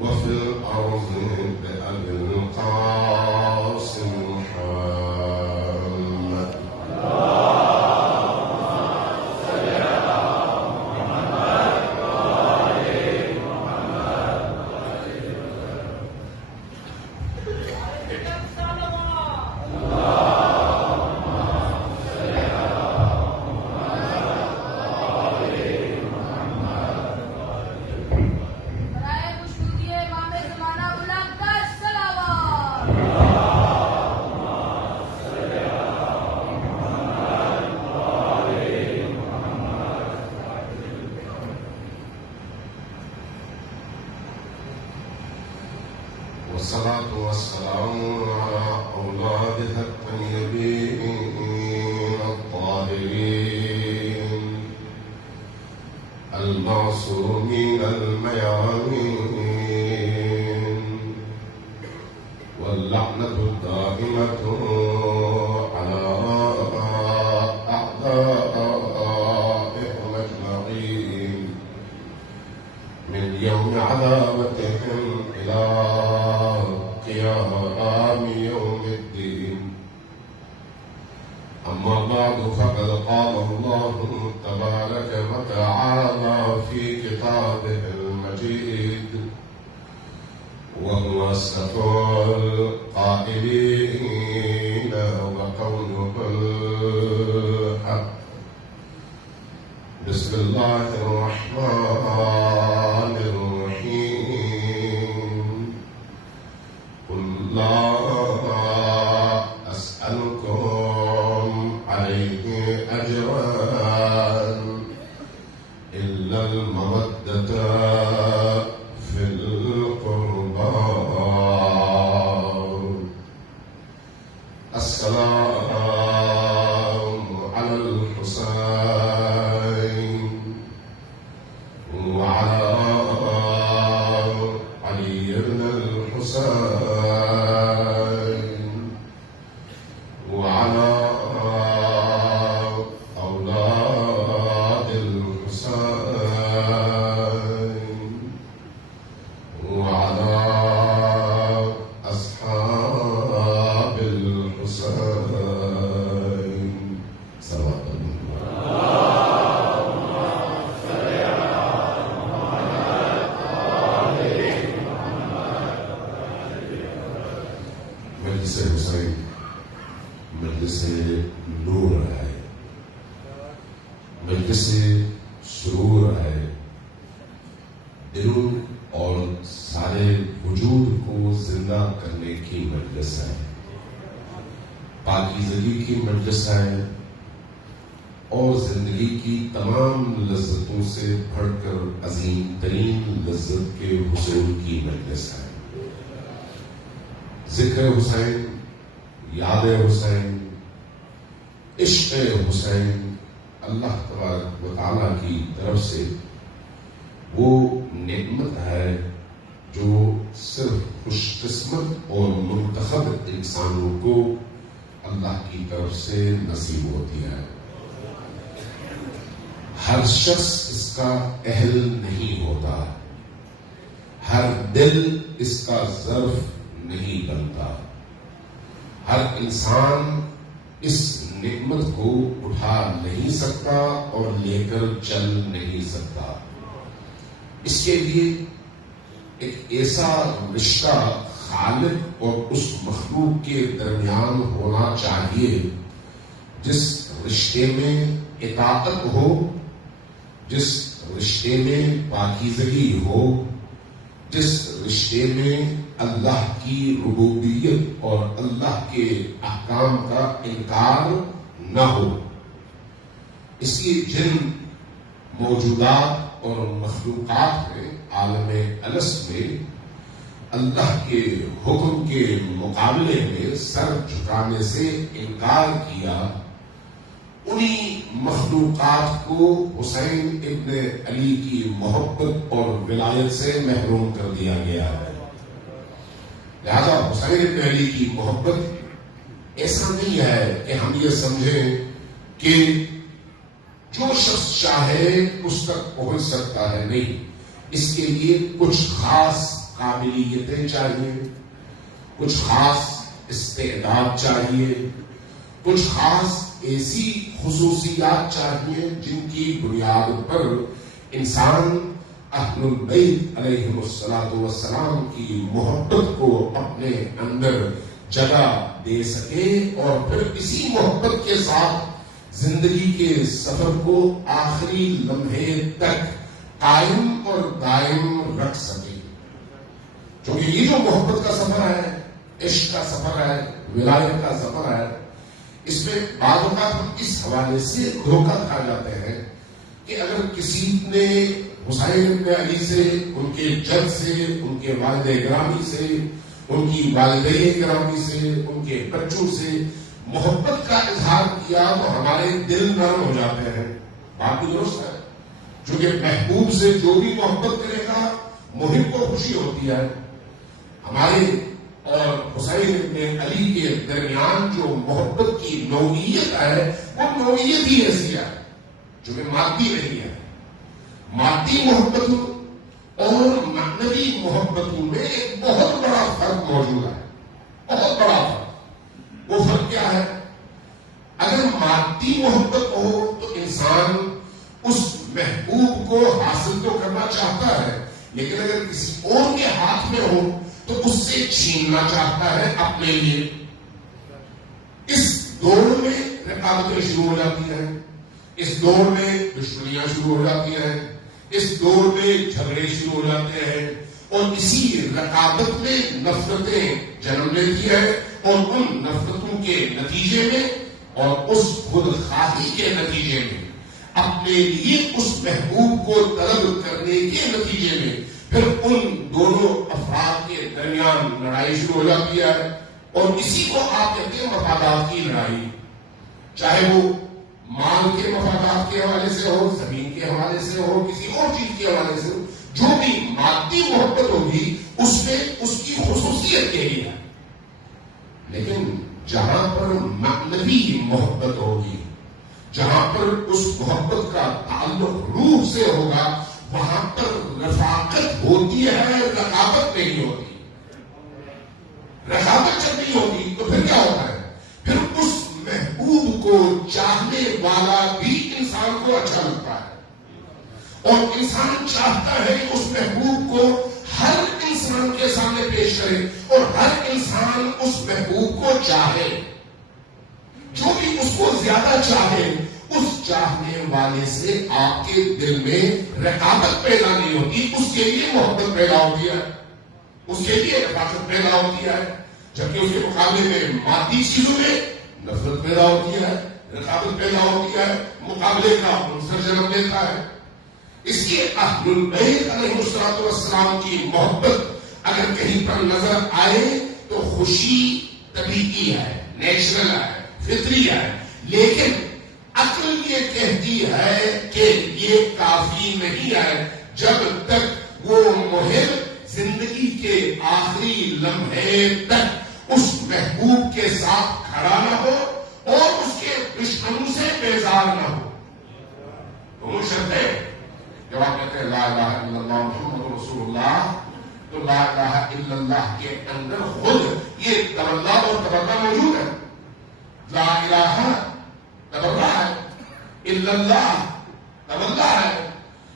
وفي الأرض بأبي القاسم محمد. والصلاة والسلام على أولادها الطيبين الطاهرين المعصومين الميامين، واللعنة الدائمة على أعدائهم أجمعين من يوم عداوتهم إلى قيام يوم الدين. أما بعد، فقد قال الله تبارك وتعالى في كتابه المجيد وهو أصدق القائلين وقوله الحق. بسم الله الرحمن الرحيم. قل لا أسألكم عليه أجرا إلا المودة في القربى. السلام على الحسين وعلى علي بن الحسين وعلى أولاد الحسين وعلى أصحاب الحسين صلوات مجلس حسین مجلس نور ہے، مجلس سرور ہے، دلوں اور سارے وجود کو زندہ کرنے کی مجلس ہے، پاکیزگی کی مجلس ہے، اور زندگی کی تمام لذتوں سے بڑھ کر عظیم ترین لذت کے حصول کی مجلس ہے۔ ذکر حسین، یاد حسین، عشق حسین اللہ تبارک و تعالیٰ کی طرف سے وہ نعمت ہے جو صرف خوش قسمت اور منتخب انسانوں کو اللہ کی طرف سے نصیب ہوتی ہے۔ ہر شخص اس کا اہل نہیں ہوتا، ہر دل اس کا ظرف نہیں بنتا، ہر انسان اس نعمت کو اٹھا نہیں سکتا اور لے کر چل نہیں سکتا۔ اس کے لیے ایک ایسا رشتہ خالق اور اس مخلوق کے درمیان ہونا چاہیے جس رشتے میں اطاعت ہو، جس رشتے میں پاکیزگی ہو، جس رشتے میں اللہ کی ربوبیت اور اللہ کے احکام کا انکار نہ ہو۔ اس لیے جن موجودات اور مخلوقات نے عالم الست میں اللہ کے حکم کے مقابلے میں سر جھکانے سے انکار کیا، انہی مخلوقات کو حسین ابن علی کی محبت اور ولایت سے محروم کر دیا گیا ہے۔ لہذا حسین ابن علی کی محبت ایسا نہیں ہے کہ ہم یہ سمجھیں کہ جو شخص چاہے اس تک پہنچ سکتا ہے، نہیں، اس کے لیے کچھ خاص قابلیتیں چاہیے، کچھ خاص استعداد چاہیے، کچھ خاص ایسی خصوصیات چاہیے جن کی بنیاد پر انسان اہل البیت علیہم السلام کی محبت کو اپنے اندر جگہ دے سکے اور پھر اسی محبت کے ساتھ زندگی کے سفر کو آخری لمحے تک قائم اور دائم رکھ سکے. کیونکہ یہ جو محبت کا سفر ہے، عشق کا سفر ہے، ولایت کا سفر ہے، اس میں بعض اوقات ہم اس حوالے سے دھوکہ کھا جاتے ہیں کہ اگر کسی نے حسین بن علی سے، ان کے جد سے، ان کے والد گرامی سے، ان کی والدہ گرامی سے، ان کے بچوں سے محبت کا اظہار کیا تو ہمارے دل نرم ہو جاتے ہیں. بات بھی درست ہے، چونکہ محبوب سے جو بھی محبت کرے گا محب کو خوشی ہوتی ہے. ہمارے اور حسین بن علی کے درمیان جو محبت کی نوعیت ہے وہ نوعیت ہی ایسی ہے جو کہ مادی نہیں ہے. مادی محبت اور معنوی محبتوں میں ایک بہت بڑا فرق موجود ہے، بہت بڑا فرق. وہ فرق کیا ہے؟ اگر مادی محبت ہو تو انسان اس محبوب کو حاصل تو کرنا چاہتا ہے، لیکن اگر کسی اور کے ہاتھ میں ہو تو اس سے چھیننا چاہتا ہے اپنے لیے. اس دور میں رقابتیں شروع ہو جاتی ہیں، اس دور میں دشمنیاں شروع ہو جاتی ہیں، اس دور میں جھگڑے شروع ہو جاتے ہیں، اور اسی رقابت میں نفرتیں جنم لیتی ہیں، اور ان نفرتوں کے نتیجے میں اور اس خود خواہی کے نتیجے میں اپنے لیے اس محبوب کو طلب کرنے کے نتیجے میں پھر ان دونوں افراد کے درمیان لڑائی شروع ہو جاتی ہے. اور اسی کو آپ کہتے ہیں مفادات کی لڑائی، چاہے وہ مال کے مفادات کے حوالے سے ہو، زمین کے حوالے سے ہو، کسی اور چیز کے حوالے سے ہو. جو بھی مادی محبت ہوگی اس میں اس کی خصوصیت یہی ہے. لیکن جہاں پر معنوی محبت ہوگی، جہاں پر اس محبت کا تعلق روح سے ہوگا، وہاں پر رفاقت ہوتی ہے، رقابت نہیں ہوتی. رقابت جب نہیں ہوتی تو پھر کیا ہوتا ہے؟ پھر اس محبوب کو چاہنے والا بھی انسان کو اچھا لگتا ہے، اور انسان چاہتا ہے کہ اس محبوب کو ہر انسان کے سامنے پیش کرے اور ہر انسان اس محبوب کو چاہے. جو بھی اس کو زیادہ چاہے، اس چاہنے والے سے آپ کے دل میں رقابت پیدا نہیں ہوتی، اس کے لیے محبت پیدا ہوتی ہے، اس کے لیے رفاقت پیدا ہوتی ہے. جبکہ اس کے مقابلے میں مادی چیزوں میں نفرت پیدا ہوتی ہے، رقابت پیدا ہوتی ہے، مقابلے کا عنصر جنم دیتا ہے. اس لیے اہل البیت علیہ السلام کی محبت اگر کہیں پر نظر آئے تو خوشی طبیعی ہے، نیچرل ہے، فطری ہے. لیکن عقل یہ کہتی ہے کہ یہ کافی نہیں ہے جب تک وہ محب زندگی کے آخری لمحے تک اس محبوب کے ساتھ کھڑا نہ ہو اور اس کے دشمنوں سے بیزار نہ ہو. دونوں شرط ہے. جب آپ کہتے ہیں لا الہ الا اللہ محمد رسول اللہ، تو لا الہ الا اللہ کے اندر خود یہ تولا اور تبرہ موجود ہے. لا الہ تبرہ ہے، الا اللہ تولا ہے.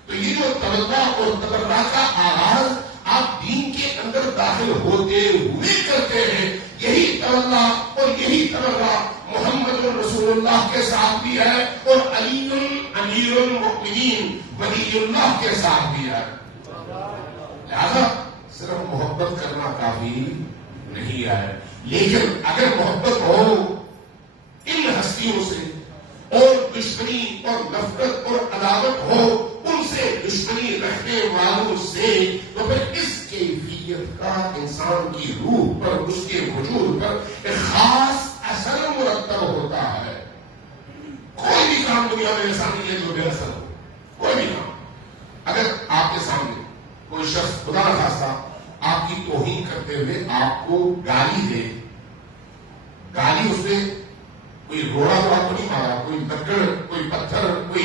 تو یہ جو تولا اور تبرہ کا آغاز آپ دین کے اندر داخل ہوتے ہوئے کرتے ہیں، یہی تولا اور یہی تبرہ محمد رسول اللہ کے ساتھ بھی ہے اور علی امیر المؤمنین ولی اللہ کے ساتھ بھی ہے. لہذا صرف محبت کرنا کافی نہیں ہے، لیکن اگر محبت ہو ان ہستیوں سے اور دشمنی اور نفرت اور عداوت ہو ان سے، دشمنی رکھنے والوں سے، تو پھر اس کیفیت کا انسان کی روح پر، اس کے وجود پر ایک خاص اثر مرتب ہوتا ہے. کوئی بھی کام دنیا میں ایسا نہیں ہے جو بے اثر ہو. کوئی بھی کام، اگر آپ کے سامنے کوئی شخص خدا نہ خواستہ آپ کی توہین کرتے ہوئے آپ کو گالی دے، گالی اس میں کوئی روڑا تو آپ کو نہیں مارا، کوئی لکڑ، کوئی پتھر، کوئی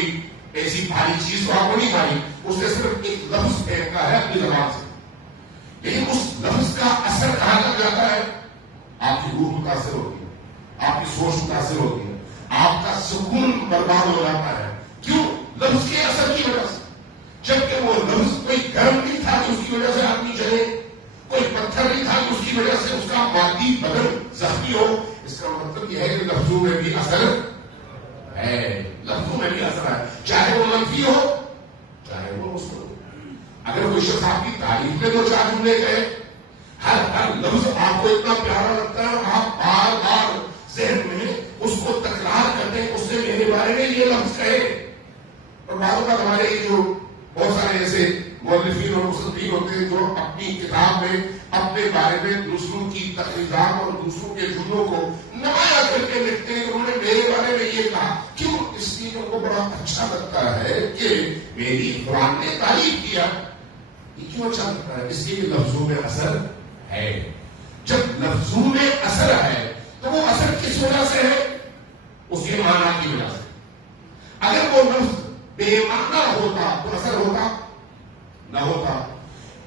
ایسی بھاری چیز تو آپ کو نہیں کھائی، اس نے صرف ایک لفظ پھینکا ہے اپنی زبان سے، لیکن اس لفظ کا اثر کہاں تک جاتا ہے؟ آپ کی روح متاثر ہوتی ہے، آپ کی سوچ متاثر ہوتی ہے، آپ کا سکون برباد ہو جاتا ہے. کیوں؟ لفظ کے اثر کی وجہ سے. جبکہ وہ لفظ کوئی گرم نہیں تھا کہ اس کی وجہ سے آدمی جلے، کوئی پتھر نہیں تھا کہ اس کی وجہ سے اس کا مادی بدن زخمی ہو. اس کا مطلب یہ ہے کہ لفظوں میں بھی اثر ہے، لفظوں میں بھی اثر ہے، چاہے وہ منفی ہو چاہے وہ مثبت ہو. اگر کوئی شخص آپ کی تعریف میں دو چار جملے کہے، ہر لفظ آپ کو اتنا پیارا لگتا ہے، آپ بار بار ذہن میں اس کو تکرار کرتے ہیں، اس نے میرے بارے میں یہ لفظ کہے. اور بعض اوقات ہمارے جو بہت سارے ایسے مؤلفین اور مصنفین ہوتے ہیں جو اپنی کتاب میں اپنے بارے میں دوسروں کی تقریرات اور دوسروں کے جملوں کو نمایاں کر کے لکھتے ہیں کہ انہوں نے میرے بارے میں یہ کہا. کیوں؟ اس لیے ان کو بڑا اچھا لگتا ہے کہ میری قرآن نے تعریف کیا. یہ کیوں اچھا لگتا ہے؟ اس لیے کہ لفظوں میں اثر ہے. جب لفظوں میں اثر ہے تو وہ اثر کس وجہ سے ہے؟ اس کے معنی کی وجہ سے. اگر وہ لفظ بے معنی ہوتا تو اثر ہوتا نہ ہوتا.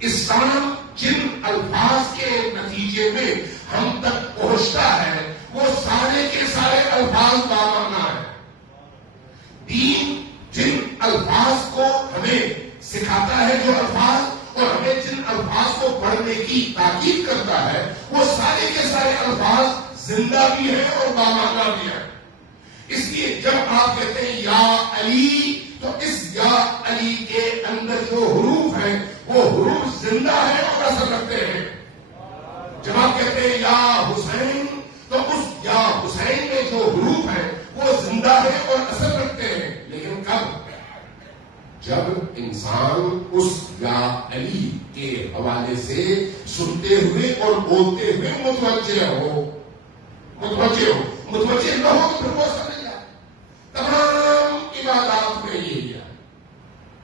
اسلام جن الفاظ کے نتیجے میں ہم تک پہنچتا ہے وہ سارے کے سارے الفاظ بامعنی ہے. دین جن الفاظ کو ہمیں سکھاتا ہے، جو الفاظ اور ہمیں جن الفاظ کو پڑھنے کی تاکید کرتا ہے، وہ سارے کے سارے الفاظ زندہ بھی ہیں اور بامعنی بھی ہیں. اس لیے جب آپ کہتے ہیں یا علی تو اس یا علی کے اندر جو حروف ہیں وہ حروف زندہ ہیں اور اثر رکھتے ہیں. جب آپ کہتے ہیں یا حسین تو اس یا حسین میں جو حروف ہیں وہ زندہ ہیں اور اثر رکھتے ہیں. لیکن کب؟ جب انسان اس یا علی کے حوالے سے سنتے ہوئے اور بولتے ہوئے متوجہ ہو. متوجہ نہ ہو تو پھر وہ اثر نہیں آتا. تمام عبادات میں یہی ہے.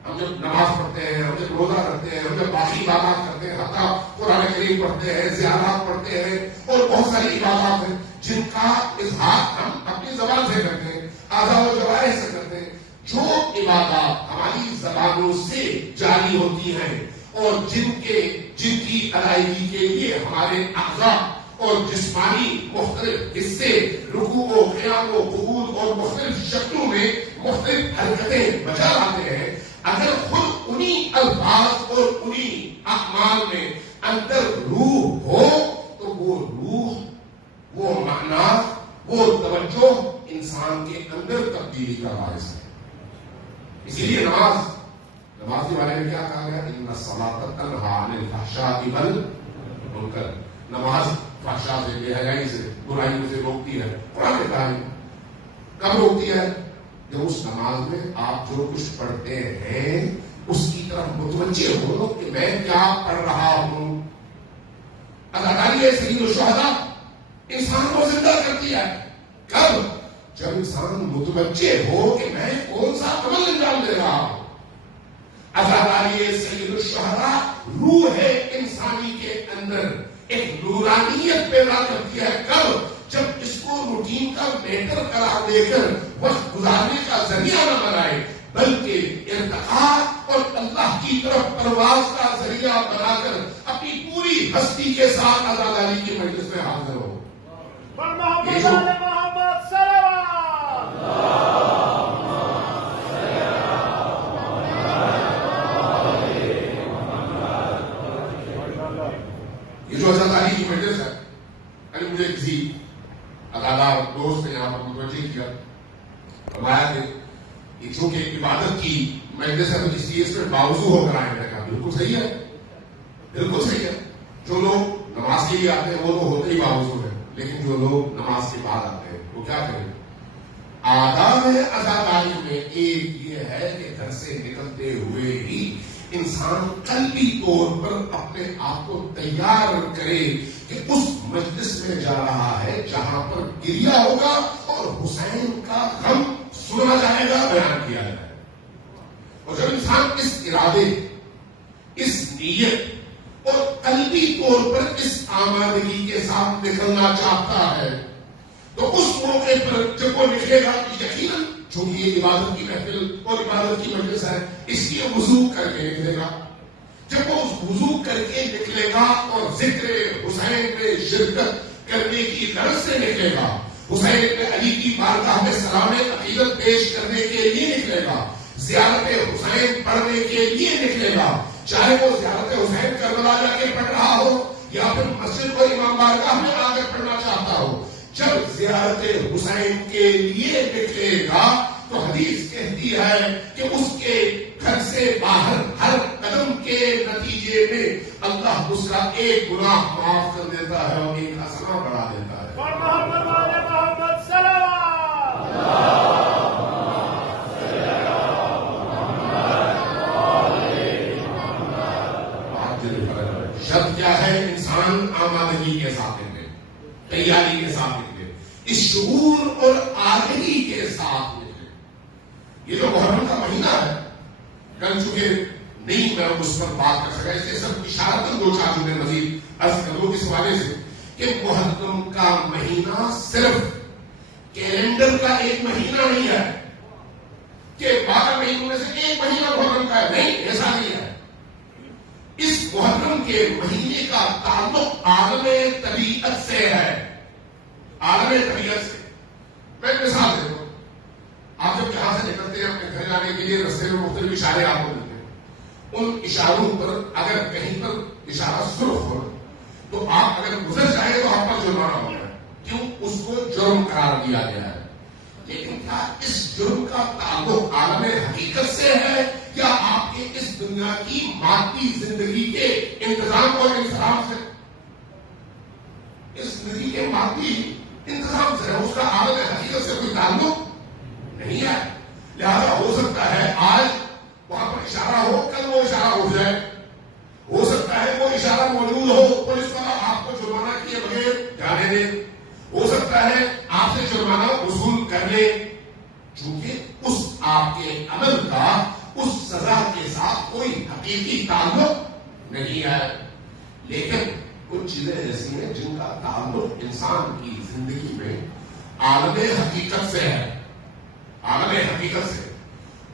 ہم جب نماز پڑھتے ہیں، ہم جب روزہ رکھتے ہیں، ہم جب باقی عبادات کرتے ہیں، حتیٰ قرآن کریم پڑھتے ہیں، زیارات پڑھتے ہیں اور بہت ساری عبادات ہیں جن کا اظہار ہم اپنی زبان سے کرتے ہیں، اعضاء و جوارح سے کرتے ہیں. جو عبادات ہماری زبانوں سے جاری ہوتی ہیں اور جن کی ادائیگی کے لیے ہمارے اعضاء اور جسمانی مختلف حصے رکوع و قیام و قعود اور مختلف شکلوں میں مختلف حرکتیں بجا لاتے ہیں، اگر خود انہی الفاظ اور انہی اعمال میں اندر روح ہو تو وہ روح، وہ معنی، وہ توجہ انسان کے اندر تبدیلی کا باعث ہے. اسی لیے نماز کے بارے میں کیا کہا گیا؟ ان الصلاۃ تنہی عن الفحشاء والمنکر. نماز فحشاء سے، بے حیائی سے، برائیوں سے روکتی ہے. قرآن نے کہا کب روکتی ہے؟ جب اس نماز میں آپ جو کچھ پڑھتے ہیں اس کی طرف متوجہ ہو کہ میں کیا پڑھ رہا ہوں. اداکاری ہے سید الشہداء انسان کو زندہ کرتی ہے. کب؟ جب انسان متوجہ ہو کہ میں کون سا عمل انجام دے رہا ہوں. اداکاری ہے سید الشہداء روح ہے انسانی کے اندر ایک نورانیت پیدا کرتی ہے. کب؟ جب اس کو روٹین کا میٹر قرار دے کر وقت گزارنے کا ذریعہ نہ بنائے بلکہ ارتقاء اور اللہ کی طرف پرواز کا ذریعہ بنا کر اپنی پوری ہستی کے ساتھ عزاداری کی مجلس میں حاضر ہو. یہ جو عزاداری کی مجلس ہے، مجھے کسی ادادار دوست نے یہاں پر متوجہ کیا، فرمایا کہ چونکہ عبادت کی مجلس ہے تو اس لیے اس میں باوضو ہو کر آئے. میں نے کہا بالکل صحیح ہے، بالکل صحیح ہے. جو لوگ نماز کے لیے آتے ہیں وہ تو ہوتے ہی باوضو ہیں، لیکن جو لوگ نماز کے بعد آتے ہیں وہ کیا کریں؟ آداب عزاداری میں ایک یہ ہے کہ گھر سے نکلتے ہوئے ہی انسان قلبی طور پر اپنے آپ کو تیار کرے کہ اس مجلس میں جا رہا ہے جہاں پر گریا ہوگا اور حسین کا غم سنا جائے گا، بیان کیا جائے گا. اور جب انسان اس ارادے، اس نیت اور قلبی طور پر اس آمادگی کے ساتھ نکلنا چاہتا ہے تو اس موقع پر جب وہ نکلے گا یقیناً چونکہ یہ عبادت کی محفل اور عبادت کی مجلس ہے، اس لیے وضو کر کے نکلے گا. جب وہ وضو کر کے نکلے گا اور ذکر حسین میں شرکت کرنے کی غرض سے نکلے گا، حسین ابن علی کی بارگاہ میں سلام عقیدت پیش کرنے کے لیے نکلے گا، زیارت حسین پڑھنے کے لیے نکلے گا، چاہے وہ زیارت حسین کربلا جا کے پڑھ رہا ہو یا پھر مسجد اور امام بارگاہ میں آ کر پڑھنا چاہتا ہو. جب زیارت حسین کے لیے نکلے گا تو حدیث کہتی ہے کہ اس کے گھر سے باہر ہر قدم کے نتیجے میں اللہ اس کا ایک گناہ معاف کر دیتا ہے اور ایک حسنہ بڑھا دیتا ہے. شرط کیا ہے؟ انسان آمادگی کے ساتھ نکلے، تیاری کے ساتھ نکلے، اس شعور اور آگہی کے ساتھ نکلے. یہ جو محرم کا مہینہ ہے، کل چونکہ نہیں میں اس پر بات کر سکا، اس لیے سب اشارتاً دو چار جملے مزید عرض کروں اس حوالے سے کہ محرم کا مہینہ صرف کیلنڈر کا ایک مہینہ نہیں ہے کہ 12 مہینوں میں سے ایک مہینہ محرم کا ہے، نہیں، ایسا نہیں ہے. اس محرم کے مہینے کا تعلق عالم طبیعت سے ہے، عالم طبیعت سے. میں مثال دیتا ہوں. آپ جب یہاں سے نکلتے ہیں اپنے گھر جانے کے لیے، رستے میں مختلف اشارے آپ کو ملتے ہیں. ان اشاروں پر اگر کہیں پر اشارہ سرخ ہو تو آپ اگر گزر جائیں تو آپ پر جرمانہ ہوگا. کیوں؟ اس کو جرم قرار دیا گیا ہے. لیکن کیا اس جرم کا تعلق عالم حقیقت سے ہے یا آپ کے اس دنیا کی مادی زندگی کے انتظام اور انتظام سے؟ اس زندگی کے مادی انتظام سے ہے، اس کا عالم حقیقت سے کوئی تعلق نہیں ہے. لہذا ہو سکتا ہے آج وہاں پر اشارہ ہو، کل وہ اشارہ ہو جائے. ہو سکتا ہے وہ اشارہ موجود ہو، پولیس والا آپ کو جرمانہ کیے بغیر جانے دے. ہو سکتا ہے آپ سے جرمانہ وصول کر لے، چونکہ اس آپ کے عمل کا اس سزا کے ساتھ کوئی حقیقی تعلق نہیں ہے. لیکن کچھ چیزیں ایسی ہیں جن کا تعلق انسان کی زندگی میں عالم حقیقت سے ہے، عالم حقیقت سے.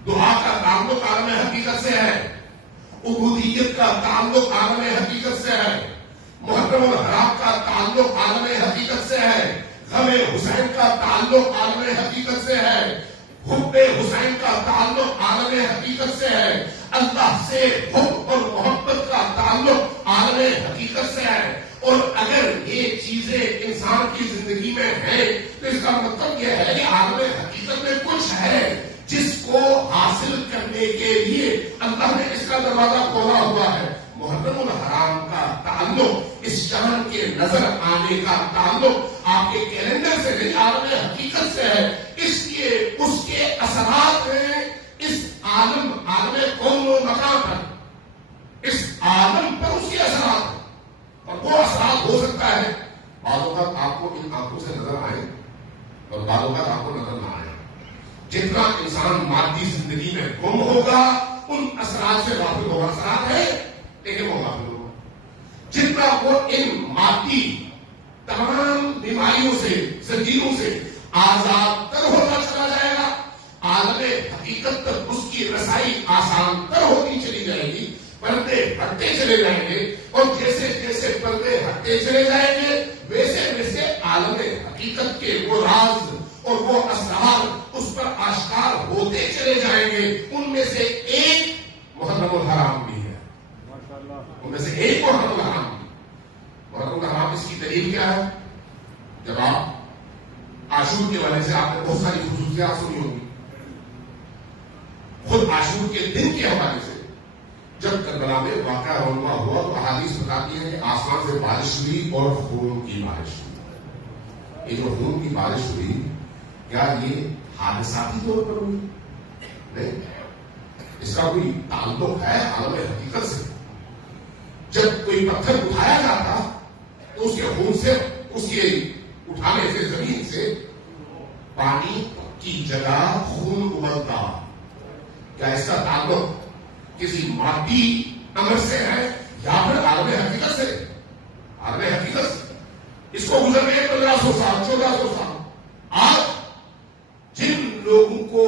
دعا کا تعلق عالم حقیقت سے ہے، عبودیت کا تعلق عالم حقیقت سے ہے، محرم الحرام کا تعلق عالم حقیقت سے ہے، غم حسین کا تعلق عالم حقیقت سے ہے، حب حسین کا تعلق عالم حقیقت سے ہے، اللہ سے حب اور محبت کا تعلق عالم حقیقت سے ہے. اور اگر یہ چیزیں انسان کی زندگی میں ہیں تو اس کا مطلب یہ ہے کہ عالم حقیقت میں کچھ ہے جس کو حاصل کرنے کے لیے اللہ نے اس کا دروازہ کھولا ہوا ہے. محرم الحرام کا تعلق اس جہان کے نظر آنے کا تعلق آپ کے کیلنڈر سے نہیں، عالم حقیقت سے ہے. اس لیے اس کے اثرات ہیں اس عالم کون و مکان پر، اس عالم پر اس کے اثرات ہیں. اور وہ اثرات ہو سکتا ہے بعض اوقات آپ کو ان آنکھوں سے نظر آئے اور بعض اوقات آپ کو نظر نہ آئے. جتنا انسان مادی زندگی میں گم ہوگا ان اثرات سے غافل ہوگا. اثرات ہے لیکن وہ غافل ہوگا. جتنا وہ ان مادی تمام بیماریوں سے، زنجیروں سے آزاد تر ہوتا چلا جائے گا، عالم حقیقت تک اس کی رسائی آسان تر ہوتی چلی جائے گی. پردے ہٹتے چلے جائیں گے اور جیسے جیسے پردے ہٹتے چلے جائیں گے ویسے ویسے عالم حقیقت کے وہ راز اور وہ اسرار اس پر آشکار ہوتے چلے جائیں گے. ان میں سے ایک محرم الحرام بھی ہے، ان میں سے ایک محرم الحرام بھی. محرم الحرام اس کی دلیل کیا ہے؟ جب آپ عاشور کے والے سے آپ نے بہت ساری خصوصیات سنی ہوگی. خود عاشور کے دن کے حوالے سے جب کربلا میں واقعہ رونما ہوا تو احادیث بتاتی ہیں کہ آسمان سے بارش ہوئی اور خون کی بارش ہوئی. یہ جو خون کی بارش ہوئی کیا یہ حادثاتی طور پر ہوئی؟ نہیں، اس کا کوئی تعلق ہے عالم حقیقت سے. جب کوئی پتھر اٹھایا جاتا تو اس کے خون سے، اس کے اٹھانے سے زمین سے پانی کی جگہ خون ابلتا. کیا اس کا تعلق کسی مادی امر سے ہے یا پھر عالم حقیقت سے؟ عالم حقیقت سے. اس کو گزر گئے 1500 سال، 1400 سال. آج جن لوگوں کو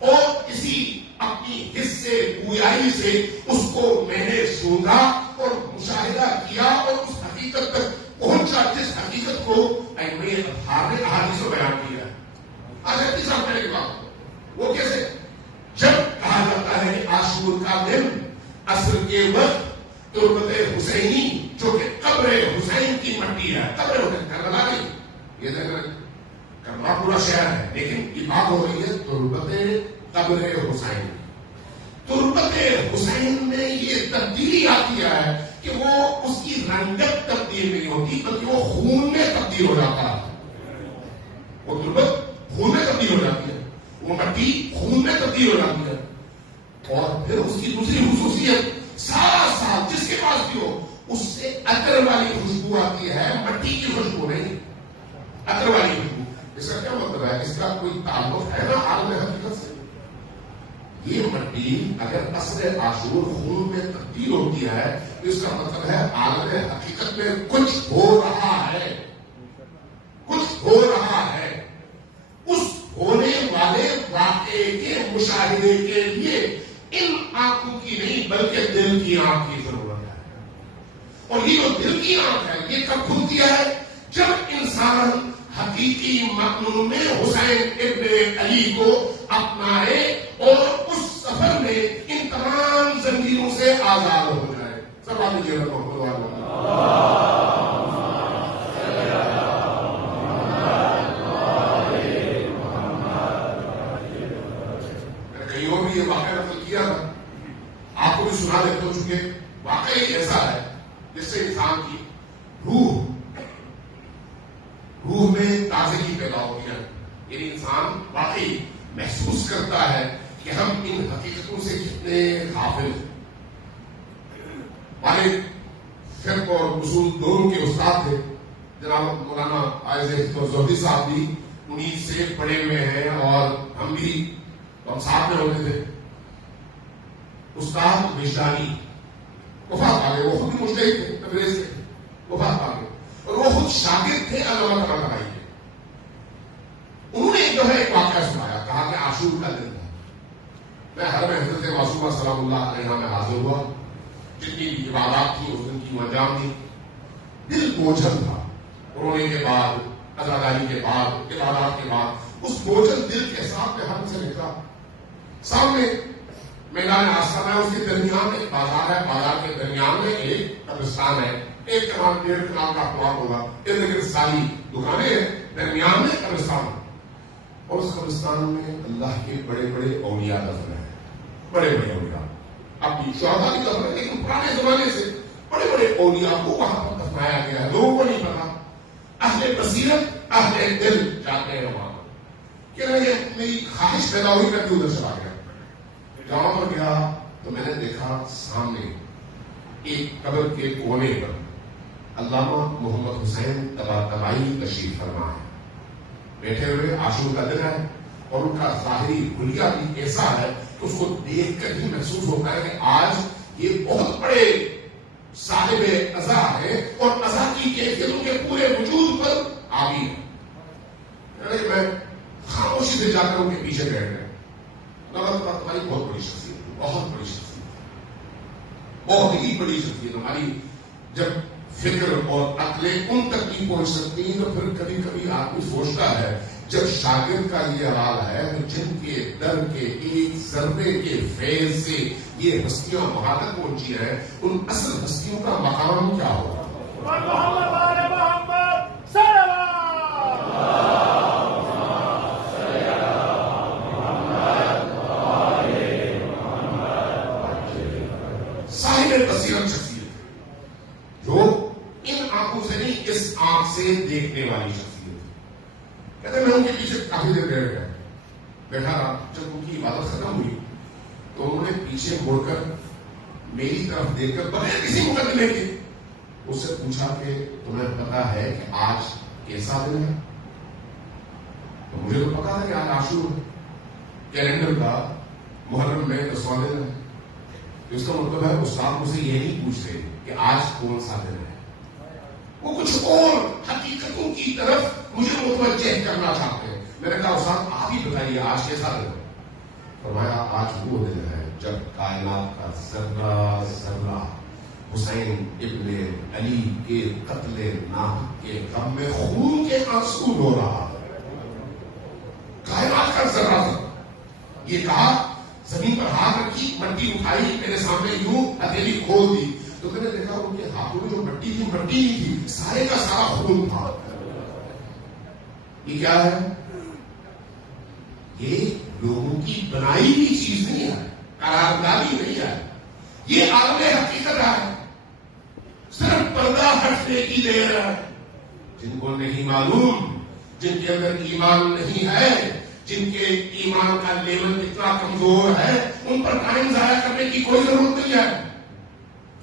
اور کسی اپنی حس سے گویائی سے اس کو میں نے سونگا اور مشاہدہ کیا اور اس حقیقت تک پہنچا جس حقیقت کو ائمہ اطہار نے احادیث میں بیان کیا ہے. آج صاحب کرنے کی بات وہ کیسے؟ جب کہا جاتا ہے کہ عاشور کا دن عصر کے وقت تربت حسینی جو کہ قبر حسین کی مٹی ہے، قبر حسین کربلا نہیں، یہ کربلا پورا شہر ہے، لیکن یہ بات ہو رہی ہے تربت قبر حسین. تربت حسین میں یہ تبدیلی آتی ہے کہ وہ اس کی رنگت تبدیل نہیں ہوتی بلکہ وہ خون میں تبدیل ہو جاتا ہے. وہ تربت خون میں تبدیل ہو جاتی ہے، وہ مٹی خون میں تبدیل ہو جاتی ہے. اور پھر اس کی دوسری خصوصیت ساتھ ساتھ جس کے پاس بھی ہو اس سے عطر والی خوشبو آتی ہے، مٹی کی خوشبو نہیں، عطر والی خوشبو. اس کا کیا مطلب ہے؟ اس کا کوئی تعلق ہے نا عالم حقیقت سے؟ یہ مٹی اگر عصر عاشور خون میں تبدیل ہوتی ہے تو اس کا مطلب ہے عالم حقیقت میں کچھ ہو رہا ہے، کچھ ہو رہا ہے. اس ہونے والے واقعے کے مشاہدے کے لیے ان آنکھوں کی نہیں بلکہ دل کی آنکھ کی ضرورت ہے. اور یہ جو دل کی آنکھ ہے یہ کب کھلتی ہے؟ جب انسان حقیقی معنوں میں حسین ابن علی کو اپنائے اور اس سفر میں ان تمام زنجیروں سے آزاد ہو جائے. سب آپ مجھے کہیں اور بھی یہ واقعہ نقل کیا تھا، آپ کو بھی سنا دیتے ہو، چونکہ واقعی ایسا ہے جس سے انسان کی روح میں تازگی پیدا ہوتی ہے. یعنی انسان واقعی محسوس کرتا ہے کہ ہم ان حقیقتوں سے کتنے غافل ہیں. ہمارے فقہ اور اصول دونوں کے استاد تھے جناب مولانا عائض زہدی صاحب بھی انہیں سے پڑھے ہوئے ہیں اور ہم بھی ہم ساتھ میں ہوتے تھے. استاد وجدانی وفات پا گئے، وہ خود بھی مجتہد تھے، انگریز تھے، وفات پا گئے اور وہ خود شاگرد تھے علامہ طباطبائی کے. انہوں نے جو ہے ایک واقعہ سنایا، کہا کہ عاشور کا دن تھا، میں حرم حضرت معصومہ سلام اللہ علیہ میں حاضر ہوا، جتنی بھی عبادات تھی اس دن کی انجام دی. دل بوجھل تھا، رونے کے بعد، عزاداری کے بعد، عبادات کے بعد اس بوجھل دل کے ساتھ میں حرم سے نکلا. سامنے میدان آستانہ ہے، اس کے درمیان ایک بازار ہے، بازار کے درمیان میں ایک قبرستان ہے، 1 کنال 1.5 کنال کا پلاٹ ہوگا، ارد گرد ساری دکانیں ہیں، درمیان میں قبرستان ہے. اور اس قبرستان میں اللہ کے بڑے بڑے اولیاء دفن ہیں، بڑے بڑے اولیاء. اب یہ شہداء بھی دفن ہے لیکن پرانے زمانے سے بڑے بڑے اولیاء کو وہاں پر دفنایا گیا ہے. لوگوں کو نہیں پتا، اہل بصیرت اہل دل جاتے ہیں وہاں. کہ میری خواہش پیدا ہوئی، میں بھی ادھر چلا گیا. جہاں پر گیا تو میں نے دیکھا سامنے ایک قبر کے کونے پر علامہ محمد حسین طباطبائی تشریف فرما ہے، بیٹھے ہوئے. عاشور کا دن ہے اور ان کا ظاہری حلیہ بھی ایسا ہے کہ اس کو دیکھ کر ہی محسوس ہوتا ہے کہ آج یہ بہت بڑے صاحب عزا ہے اور عزا کی کیفیتوں کے پورے وجود پر حاوی ہے. میں خاموشی سے جا کر ان کے پیچھے بیٹھ گئے. طباطبائی بہت بڑی شخصیت، بہت بڑی شخصیت، بہت ہی بڑی شخصیت. ہماری جب فکر اور عقلیں ان تک نہیں پہنچ سکتی تو پھر کبھی کبھی آدمی سوچتا ہے جب شاگرد کا یہ حال ہے تو جن کے در کے ایک ذرے کے فیض سے یہ ہستیاں وہاں تک پہنچی ہیں، ان اصل ہستیوں کا مقام کیا ہوگا؟ بصیرت شخصیت جو ان آنکھوں سے نہیں اس آنکھ سے دیکھنے والی شخصیت. کہتے میں ان کے پیچھے کافی دیر بیٹھ گیا، بیٹھا رہا. جب ان کی عبادت ختم ہوئی تو انہوں نے پیچھے مڑ کر میری طرف دیکھ کر بغیر کسی مقدمے کے اس سے پوچھا کہ تمہیں پتا ہے کہ آج کیسا دن ہے؟ تو مجھے تو پتا ہے کہ آج عاشور کیلنڈر کا محرم میں 10واں دن ہے. اس کا مطلب ہے استاد مجھ سے یہ نہیں پوچھتے کہ آج کون سا دن ہے، وہ کچھ اور حقیقتوں کی طرف مجھے متوجہ کرنا چاہتے ہیں. میں نے کہا استاد آپ ہی بتائیے آج کیسا دن ہے؟ فرمایا آج وہ دن ہے جب کائنات کا ذرہ ذرہ حسین ابن علی کے قتل ناحق کے غم میں خون کے آنسو رو رہا ہے. کائنات کا ذرہ ذرہ. یہ کہا زمین پر ہاتھ رکھی, مٹی اٹھائی, میرے سامنے یوں ہتھیلی کھول دی تو میں نے دیکھا ان کے ہاتھوں میں جو مٹی تھی مٹی نہیں تھی, سارے کا سارا خون تھا. یہ کیا ہے؟ یہ لوگوں کی بنائی ہوئی چیز نہیں ہے, قراردادی نہیں ہے, یہ عالم حقیقت ہے. صرف پردہ ہٹنے کی دیر ہے. جن کو نہیں معلوم, جن کے اندر ایمان نہیں ہے, جن کے ایمان کا لیول اتنا کمزور ہے, ان پر ٹائم ضائع کرنے کی کوئی ضرورت نہیں ہے.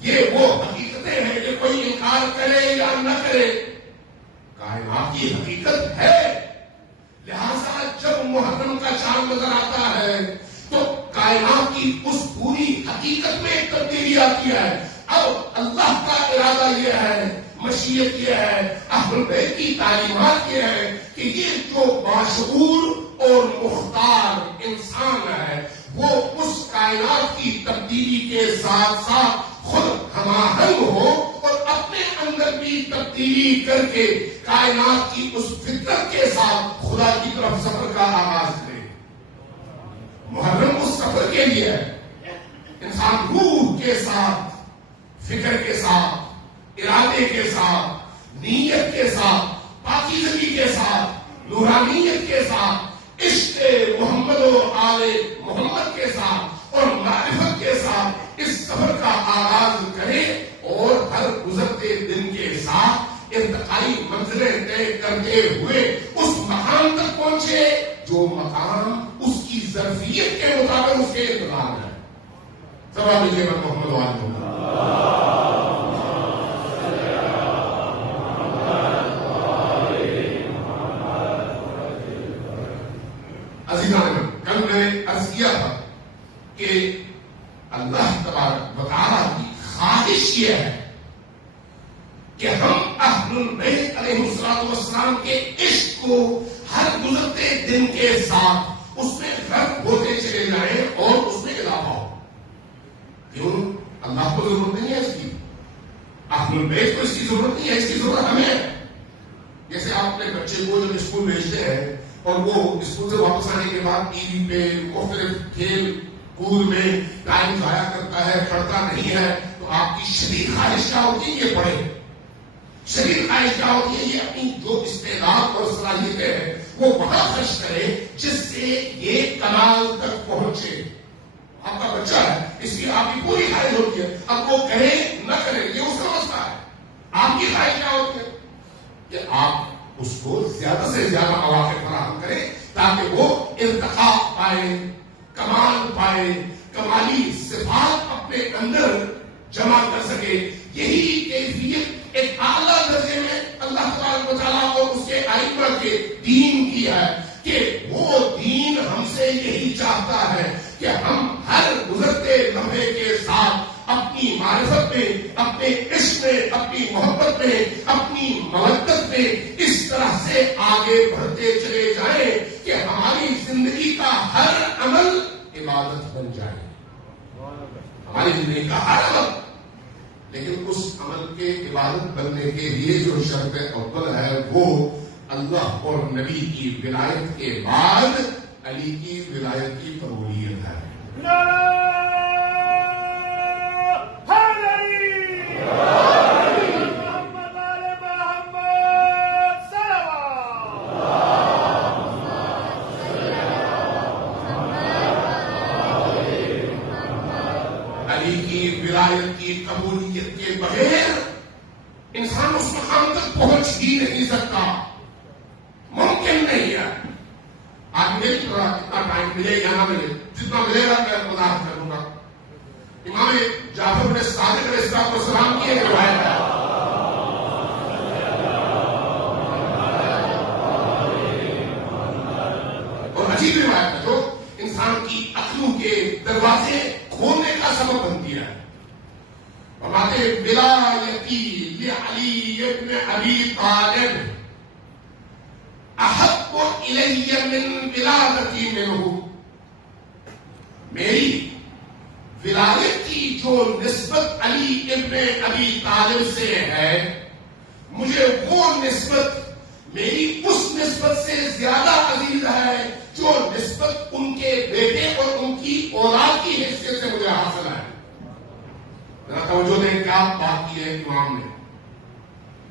یہ وہ حقیقتیں ہیں کہ کوئی انکار کرے یا نہ کرے, کائنات کی حقیقت ہے. لہذا جب محرم کا چاند نظر آتا ہے تو کائنات کی اس پوری حقیقت میں ایک تبدیلی آتی ہے. اب اللہ کا ارادہ یہ ہے, مشیت یہ ہے, اہل بیت کی تعلیمات یہ ہے کہ یہ جو باشعور اور مختار انسان ہے وہ اس کائنات کی تبدیلی کے ساتھ ساتھ خود ہم آہنگ ہو اور اپنے اندر بھی تبدیلی کر کے کائنات کی اس فطرت کے ساتھ خدا کی طرف سفر کا آغاز کرے. محرم اس سفر کے لیے ہے. انسان روح کے ساتھ, فکر کے ساتھ, ارادے کے ساتھ, نیت کے ساتھ, پاکیزگی کے ساتھ, نورانیت کے ساتھ, عشق محمد و آل محمد کے ساتھ اور معرفت کے ساتھ اس سفر کا آغاز کرے اور ہر گزرتے دن کے ساتھ ارتقائی منزلیں طے کرتے ہوئے اس مقام تک پہنچے جو مقام اس کی ظرفیت کے مطابق اس کے انتظام ہے. سب مجھے محمد و آل محمد. کل میں نے عرض کیا تھا کہ اللہ تبارک و تعالیٰ کی خواہش یہ ہے کہ ہم اہل البیت علیہ السلام کے عشق کو ہر گزرتے دن کے ساتھ اس میں غرق ہوتے چلے جائیں اور اس میں اضافہ ہو. کیوں؟ اللہ کو ضرورت نہیں ہے اس کی, اہل البیت کو اس کی ضرورت نہیں ہے, اس کی ضرورت ہمیں ہے. جیسے آپ اپنے بچے کو جب اسکول بھیجتے ہیں اور وہ اسکول سے واپس آنے کے بعد ٹی وی پہ مختلف کھیل کود میں ٹائم ضائع کرتا ہے, پڑھتا نہیں ہے, تو آپ کی شدید خواہش کیا ہوتی ہے یہ پڑھے. شدید خواہش کیا ہوتی ہے یہ اپنی جو استعداد اور صلاحیتیں ہیں وہ وہاں خرچ کرے جس سے یہ کمال تک پہنچے. آپ کا بچہ ہے, اس کی آپ کی پوری خواہش ہوتی ہے, اب وہ کرے نہ کرے یہ اس کا مسئلہ ہے. آپ کی خواہش کیا ہوتی ہے کہ آپ اس کو زیادہ سے زیادہ مواقع فراہم کرے تاکہ وہ ارتقا پائے, کمال پائے, کمالی صفات اپنے اندر جمع کر سکے. یہی کیفیت ایک اعلیٰ درجے میں اللہ تبارک و تعالیٰ اور اس کے ائمہ کے دین کی ہے کہ وہ دین ہم سے یہی چاہتا ہے کہ ہم ہر گزرتے لمحے کے ساتھ اپنی معرفت میں, اپنے عشق میں, اپنی محبت میں, اپنی مودت میں اس طرح سے آگے بڑھتے چلے جائیں کہ ہماری زندگی کا ہر عمل عبادت بن جائے. ہماری زندگی کا ہر عمل, لیکن اس عمل کے عبادت بننے کے لیے جو شرط اول ہے وہ اللہ اور نبی کی ولایت کے بعد علی کی ولایت کی قبولیت ہے. علی کی ولایت کی قبولیت کے بغیر انسان اس مقام تک پہنچ ہی نہیں سکتا, ممکن نہیں ہے. آج میری طرح اتنا ٹائم ملے یا نہ ملے, جتنا ملے گا میں وضاحت کروں گا. امام جعفر بن صادق علیہ السلام کی ایک روایت ہے, اور عجیب روایت ہے جو انسان کی عقلوں کے دروازے کھولنے کا سبب بنتی ہے. فرماتے ولایتی لعلی ابن ابی طالب احب الی من ولادتی منہ. میری ولایت کی جو نسبت علی ابن ابی طالب سے ہے، مجھے وہ نسبت میری اس نسبت سے زیادہ عزیز ہے جو نسبت ان کے بیٹے اور ان کی اولاد کی حیثیت سے مجھے حاصل ہے۔ ذرا توجہ دیں، کیا بات کی ہے امام نے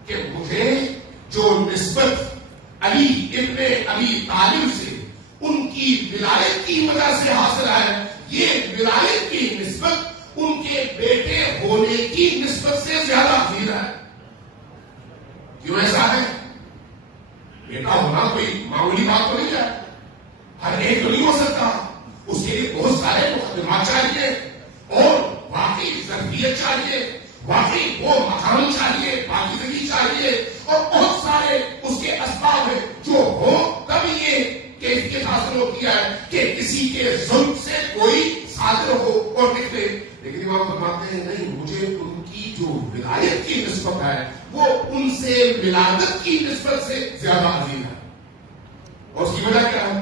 کہ مجھے جو نسبت علی ابن ابی طالب سے ان کی ولایت کی وجہ سے حاصل ہے، یہ ولایت کی نسبت ان کے بیٹے ہونے کی نسبت سے زیادہ عزیز ہے۔ کیوں ایسا ہے؟ بیٹا ہونا کوئی معمولی بات تو نہیں ہے، ہر ایک تو نہیں ہو سکتا، اس کے لیے بہت سارے مقدمات چاہیے اور واقعی ظرفیت چاہیے، واقعی وہ مقام چاہیے، پاکیزگی چاہیے اور بہت سارے اس کے اسباب ہیں جو ہو تب یہ کیفیت حاصل ہوتی ہے کہ کسی کے ظلم سے کوئی صادر ہو اور نکلے۔ لیکن امام فرماتے ہیں نہیں، مجھے ان کی جو ولایت کی نسبت ہے وہ ان سے ولادت کی نسبت سے زیادہ عظیم ہے۔ اور اس کی وجہ کیا ہے؟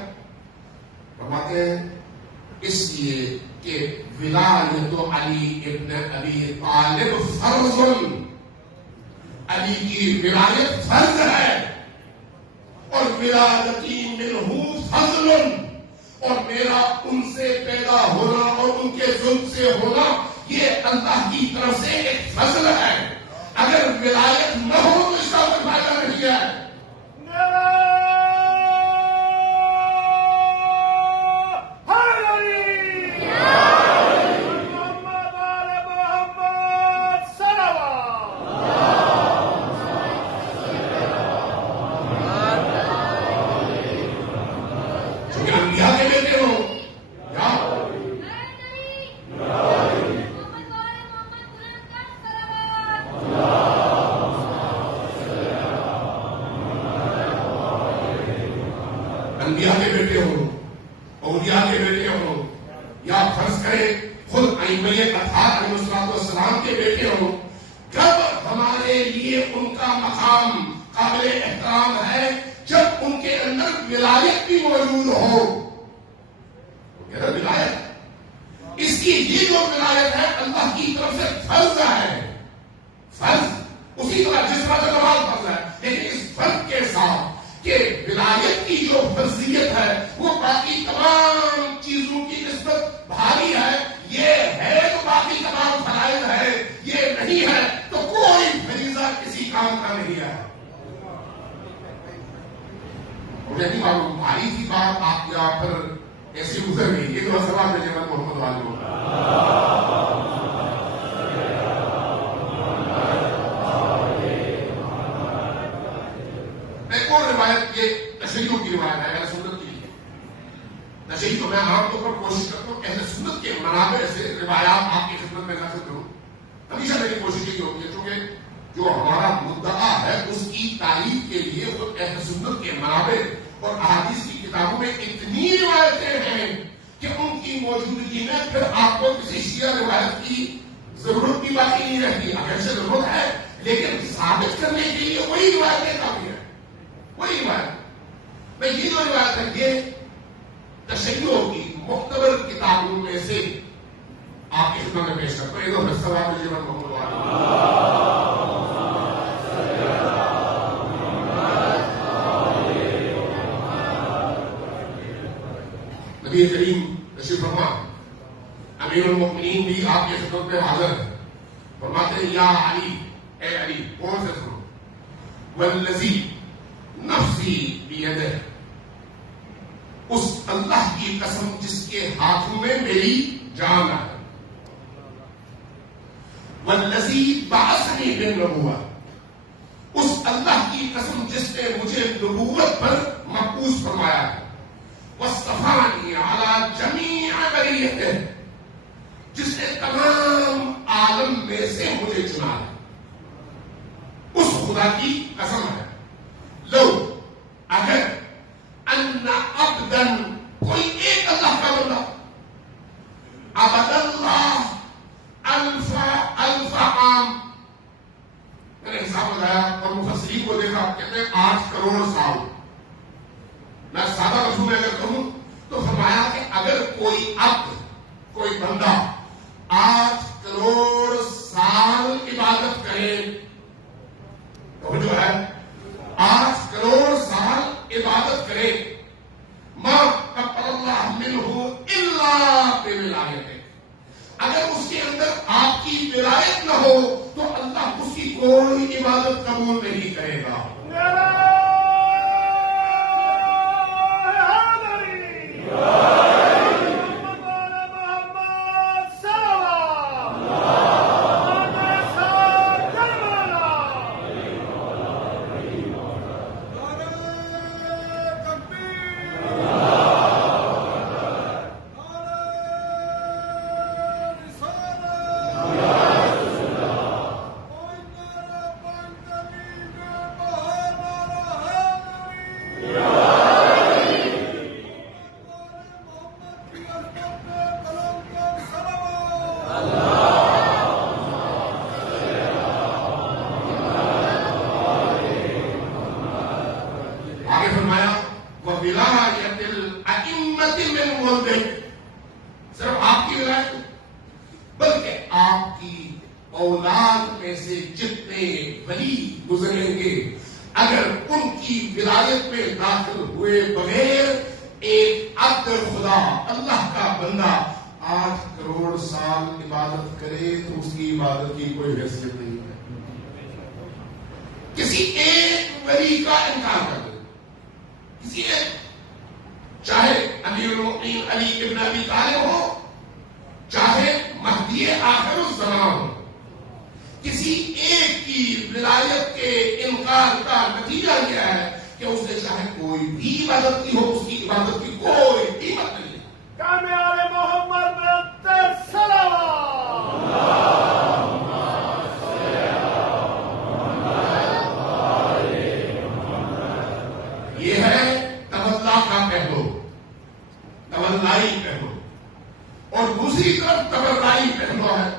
فرماتے ہیں اس لیے کہ ولایت علی ابن ابی طالب فرض، علی کی ولایت فرض ہے اور ولادتی منہ فضل، اور میرا ان سے پیدا ہونا اور ان کے ظلم سے ہونا یہ اللہ کی طرف سے ایک فضل ہے۔ اگر ولایت نہ ہو تو اس کا کوئی فائدہ نہیں ہے۔ انبیاء کے بیٹے ہوں، اولیاء کے بیٹے ہوں، یا فرض کریں خود ائمہ اطہار علیہ السلام کے بیٹے ہوں، جب ہمارے لیے ان کا مقام قابل احترام ہے جب ان کے اندر ولایت بھی موجود ہو۔ ولایت، اس کی یہ جو ولایت ہے اللہ کی طرف سے فرض ہے، فرض اسی طرح جس طرح سے نماز فرض ہے، لیکن اس فرض کے ساتھ کہ ولایت کی جو فرضیت ہے وہ باقی تمام چیزوں کی نسبت بھاری ہے، یہ ہے تو باقی تمام فرائض ہے، یہ نہیں ہے تو کوئی فریضہ کسی کام کا نہیں ہے۔ مجھے نہیں معلوم بھاری کی بات آپ کیا پھر ایسی گزر گئی، یہ تو سوال میں جناب محمد والے روایت، یہ تشیعوں کی روایت ہے، اہل سنت کی ہے۔ تشیع تو میں عام طور پر کوشش کرتا ہوں اہل سنت کے منابع سے روایات آپ کی خدمت میں نقل کروں، ہمیشہ میری کوشش یہ ہوتی ہے کیونکہ جو ہمارا مدعا ہے اس کی تعریف کے لیے خود اہل سنت کے منابع اور احادیث کی کتابوں میں اتنی روایتیں ہیں کہ ان کی موجودگی میں پھر آپ کو کسی شیعہ روایت کی ضرورت بھی باقی نہیں رہتی، اگرچہ ضرورت ہے لیکن ثابت کرنے کے لیے وہی روایتیں کافی ہیں، وہی روایت۔ میں یہ جو روایت ہے یہ تشیع کی معتبر کتابوں میں سے آپ کی خدمت میں پیش کرتا ہوں۔ ایک اور سوال مجھے محمد نبی کریم تشریف فرما، امیر المؤمنین بھی آپ کی خدمت میں حاضر ہے، فرماتے ہیں یا علی، اے علی، کون سے سنو، والذی نفسی بیدہ، اس اللہ کی قسم جس کے ہاتھوں میں میری جان ہے، والذی بعثنی بالنبوہ، اس اللہ کی قسم جس نے مجھے نبوت پر مبعوث فرمایا ہے، واصطفانی علی جمیع بریتہ، جس نے تمام عالم میں سے مجھے چنا ہے، اس خدا کی قسم ہے، لو اگر ان عبدا، کوئی ایک اللہ کا بندہ، عبد اللہ الف عام، میں نے حساب لگایا اور مفسرین کو دیکھا کہتے ہیں 8 کروڑ سال، میں سادہ رسول میں اگر کہوں تو فرمایا کہ اگر کوئی عبد کوئی بندہ 8 کروڑ سال عبادت کرے تو جو ہے 8 کروڑ سال عبادت کرے ما قبل اللہ منہ الا بولایتہ، اگر اس کے اندر آپ کی ولایت نہ ہو تو اللہ اس کی کوئی عبادت قبول نہیں کرے گا. صرف آپ کی ولایت بلکہ آپ کی اولاد میں سے جتنے ولی گزریں گے اگر ان کی ولایت میں داخل ہوئے بغیر ایک عبد خدا اللہ کا بندہ 8 کروڑ سال عبادت کرے تو اس کی عبادت کی کوئی حیثیت نہیں ہے. کسی ایک ولی کا انکار کر دے، کسی ایک، چاہے امیر المؤمنین علی ابن ابی طالب ہو، چاہے مہدی آخر الزمان ہو، کسی ایک کی ولایت کے انکار کا نتیجہ یہ ہے کہ اس نے چاہے کوئی بھی عبادت کی ہو، اس کی عبادت کی کوئی قیمت نہیں ہے. کامیاب محمد یہ ہے تولا کا پہلو، تولائی پہلو، اور دوسری طرف تبرعی پہلو ہے.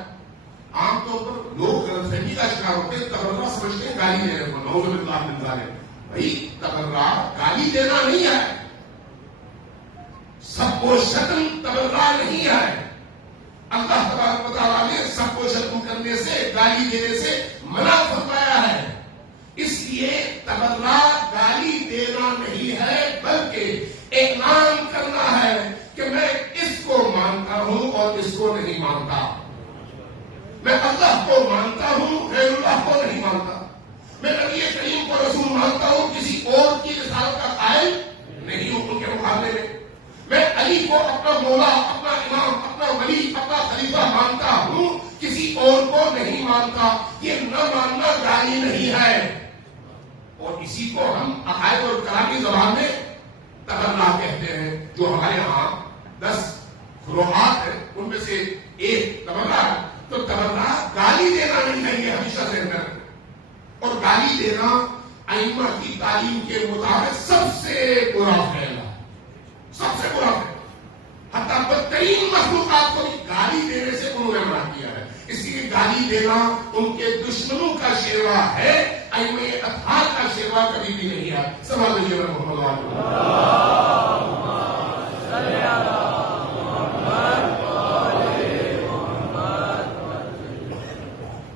عام طور پر لوگ غلط فہمی کا شکار ہوتے ہیں، تبرع سمجھتے ہیں گالی دینے کو، نعوذ باللہ من ذالک. بھائی تبرع گالی دینا نہیں ہے، سب کو شتم تبرع نہیں ہے. اللہ تبارک و تعالیٰ نے سب کو شتم کرنے سے، گالی دینے سے منع فرمایا ہے. اس لیے تبرع گالی دینا نہیں ہے بلکہ اعلان کرنا ہے کہ میں اس کو مانتا ہوں اور اس کو نہیں مانتا، میں اللہ کو مانتا ہوں غیر اللہ کو نہیں مانتا، میں نبی کریم کو رسول مانتا ہوں، کسی اور کی رسالت کا قائل نہیں ہوں ان کے مقابلے میں. میں علی کو اپنا مولا، اپنا امام، اپنا ولی، اپنا خلیفہ مانتا ہوں، کسی اور کو نہیں مانتا. یہ نہ ماننا گالی نہیں ہے، اور اسی کو ہم عقائد اور کلامی زبان میں تبرع کہتے ہیں. جو ہمارے ہاں 10 فروعات ہیں ان میں سے ایک تبرع ہے. تو تبرع گالی دینا نہیں ہے، یہ ہمیشہ ذہن میں رکھیں. اور گالی دینا ائمہ کی تعلیم کے مطابق سب سے برا فعل ہے، سب سے برا فعل. حتیٰ بدترین مخلوقات کو گالی دینے سے انہوں نے منع کیا ہے. اس لیے گالی دینا ان کے دشمنوں کا شیوا ہے، ائمہ اطہار کا شیوا کبھی بھی نہیں ہے. سمجھ لیجیے محمد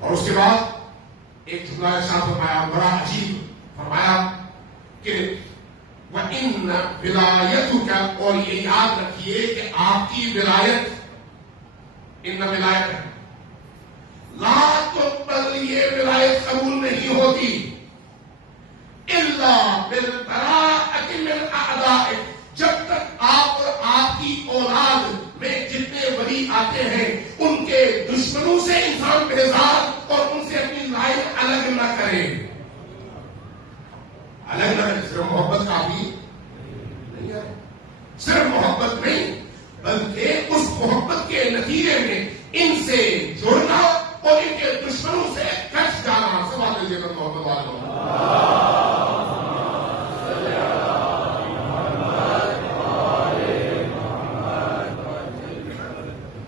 اور اس کے بعد ایک جملہ ارشاد فرمایا، بڑا عجیب فرمایا کہ وَإِنَّ وِلَایَتُكَ، اور یہ یاد رکھیے کہ آپ کی ولایت، ان ولایت ہے، لا تقبل، یہ ولایت قبول نہیں ہوتی، الا بالبراءۃ من اعدائک، جب تک آپ اور آپ کی اولاد میں جتنے ولی آتے ہیں ان کے دشمنوں سے انسان بیزار اور ان سے اپنی لائن الگ نہ کرے. الگ نہ کرے. صرف محبت کافی نہیں ہے، صرف محبت نہیں بلکہ اس محبت کے نتیجے میں ان سے جڑنا اور ان کے دشمنوں سے کٹ جانا. سوال لیجیے گا محبت والوں.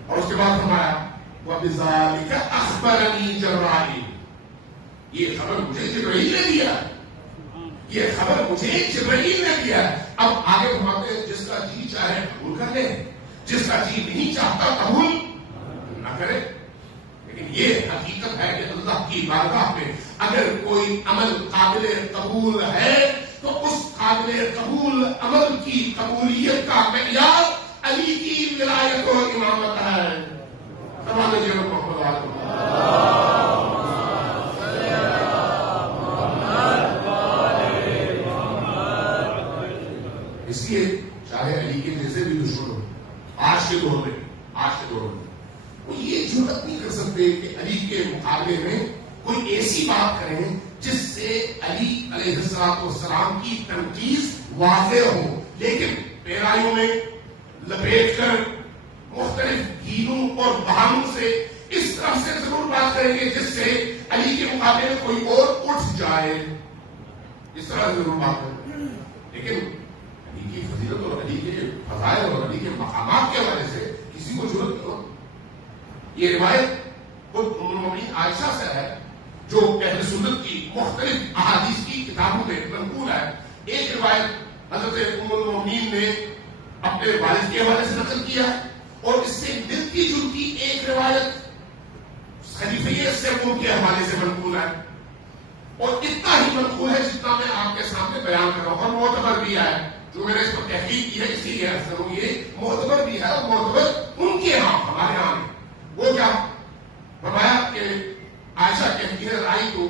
اور اس کے بعد فرمایا وَبِذَلِكَ أَخْبَرَنِي جَبْرَائِيلُ، یہ خبر مجھے جبرائیل نے دیا، یہ خبر مجھے جبرائیل نے دیا. اب آگے فرماتے ہیں جس کا جی چاہے قبول کر لے، جس کا جی نہیں چاہتا قبول نہ کرے. لیکن یہ حقیقت ہے کہ اللہ کی بارگاہ میں اگر کوئی عمل قابل قبول ہے تو اس قابل قبول عمل کی قبولیت کا معیار علی کی ولایت و امامت ہے. تمام جی محمد علیہ اس لیے چاہے علی کے جیسے بھی دشمن ہو آج کے دور میں وہ یہ جرأت نہیں کر سکتے کہ علی کے مقابلے میں کوئی ایسی بات کریں جس سے علی علیہ السلام کی تنقید واضح ہو، لیکن پیرایوں میں لپیٹ کر مختلف ہیلوں اور بہانوں سے اس طرح سے ضرور بات کریں گے جس سے علی کے مقابلے میں کوئی اور اٹھ جائے. اس طرح ضرور بات کریں، لیکن علی کی فضیلت اور علی کے فضائل اور علی کے مقامات کے حوالے سے کسی کو ضرورت نہیں ہو. یہ روایت خود ام المؤمنین عائشہ سے ہے جو اہل سنت کی مختلف احادیث کی کتابوں میں منقول ہے. ایک روایت حضرت ام المؤمنین نے اپنے والد کے حوالے سے نقل کیا ہے، اور اس سے ملتی جلتی ایک روایت خلیفہ سیمون کے حوالے سے منقول ہے، اور اتنا ہی منقول ہے جتنا میں آپ کے سامنے بیان کر رہا ہوں، اور معتبر بھی ہے. جو میں نے اس پر تحقیق کی ہے اسی لیے عرض کروں یہ معتبر بھی ہے، اور معتبر ان کے ہاں ہمارے ہاں نہیں. وہ کیا فرمایا کہ عائشہ کہتی ہے رائی کو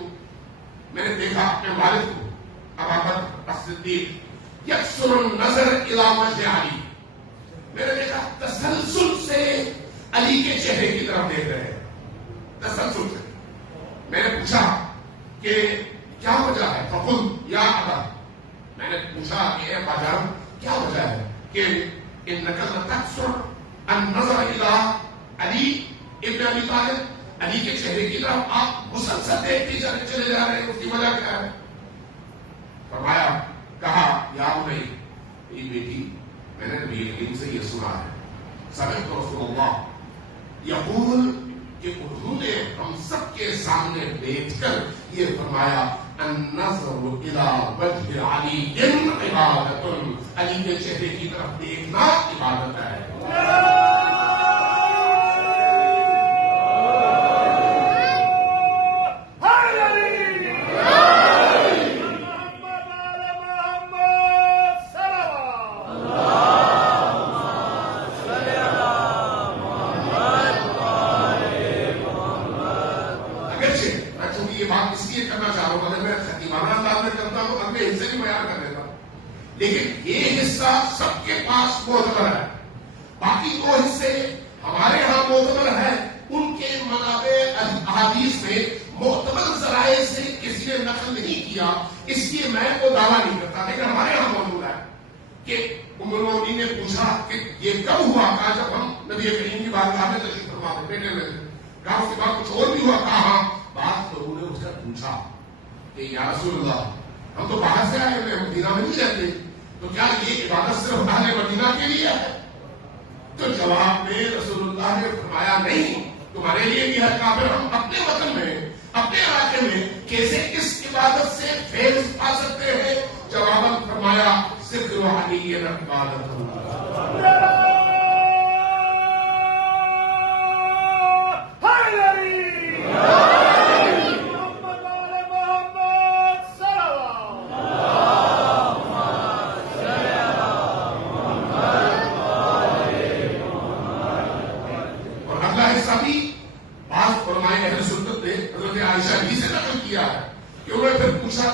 میں نے دیکھا اپنے والد کو ابابکر الصدیق یکسر النظر الی وجه علی، میں نے دیکھا تسلسل سے علی کے چہرے کی طرف دیکھ رہے ہیں. تسلسل سے میں نے پوچھا کہ کیا وجہ ہے؟ فقلت یا ابا، میں نے پوچھا کہ اے ابا جان کیا وجہ ہے کہ انک لتکثر النظر الی علی ابن ابی طالب، علی کے چہرے کی طرف آپ مسلسل دیکھتے چلے جا رہے ہیں، اس کی وجہ کیا ہے؟ فرمایا کہا یا بنی، میری بیٹی میں نے نبی کریم سے یہ سنا ہے، سمعت رسول اللہ یقول کہ انہوں نے ہم سب کے سامنے بیٹھ کر یہ فرمایا النظر الی وجه علی عبادت، علی کے چہرے کی طرف دیکھنا عبادت ہے. لیکن یہ حصہ سب کے پاس معتبر ہے، باقی دو حصے ہمارے ہاں معتبر ہیں. ان کے منابع احادیث میں معتبر ذرائع سے کسی نے نقل نہیں کیا، اس لیے میں وہ دعویٰ نہیں کرتا، لیکن ہمارے ہاں موجود ہے کہ ام المؤمنین نے پوچھا کہ یہ کب ہوا؟ کہا جب ہم نبی کریم کی بارگاہ میں تشریف فرما تھے بیٹے میں. کہا اس کے بعد کچھ اور بھی ہوا؟ کہا بعض لوگوں نے اس سے پوچھا کہ یا رسول اللہ ہم تو باہر سے آئے ہوئے، ہم مدینہ میں نہیں رہتے، تو کیا یہ عبادت صرف اہل مدینہ کے لیے ہے؟ تو جواب میں رسول اللہ نے فرمایا نہیں، تمہارے لیے بھی ہے کافر. ہم اپنے وطن میں اپنے علاقے میں کیسے اس عبادت سے فیض پا سکتے ہیں؟ جواباً فرمایا ذکر علی عبادت.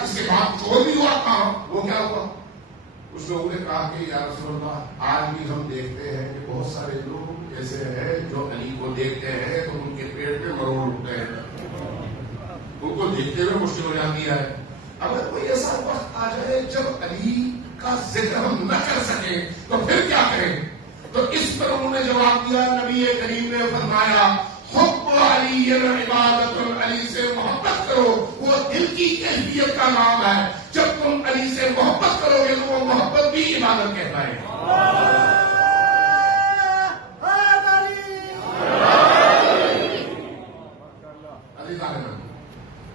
اس کے بعد جو بھی ہوا کہا وہ کیا ہوا؟ اس لوگوں نے کہا کہ یا رسول اللہ آج بھی ہم دیکھتے ہیں کہ بہت سارے لوگ ایسے ہیں جو علی کو دیکھتے ہیں تو ان کے پیٹ میں مروڑ اٹھتے ہیں، ان کو دیکھتے ہوئے مشکل ہو جاتی ہے. اگر کوئی ایسا وقت آ جائے جب علی کا ذکر ہم نہ کر سکیں تو پھر کیا کریں؟ تو اس پر انہوں نے جواب دیا، نبی کریم نے فرمایا حب علی عبادت، علی سے محبت کرو، وہ دل کی کیفیت کا نام ہے. جب تم علی سے محبت کرو گے تو وہ محبت بھی عبادت کہتا ہے.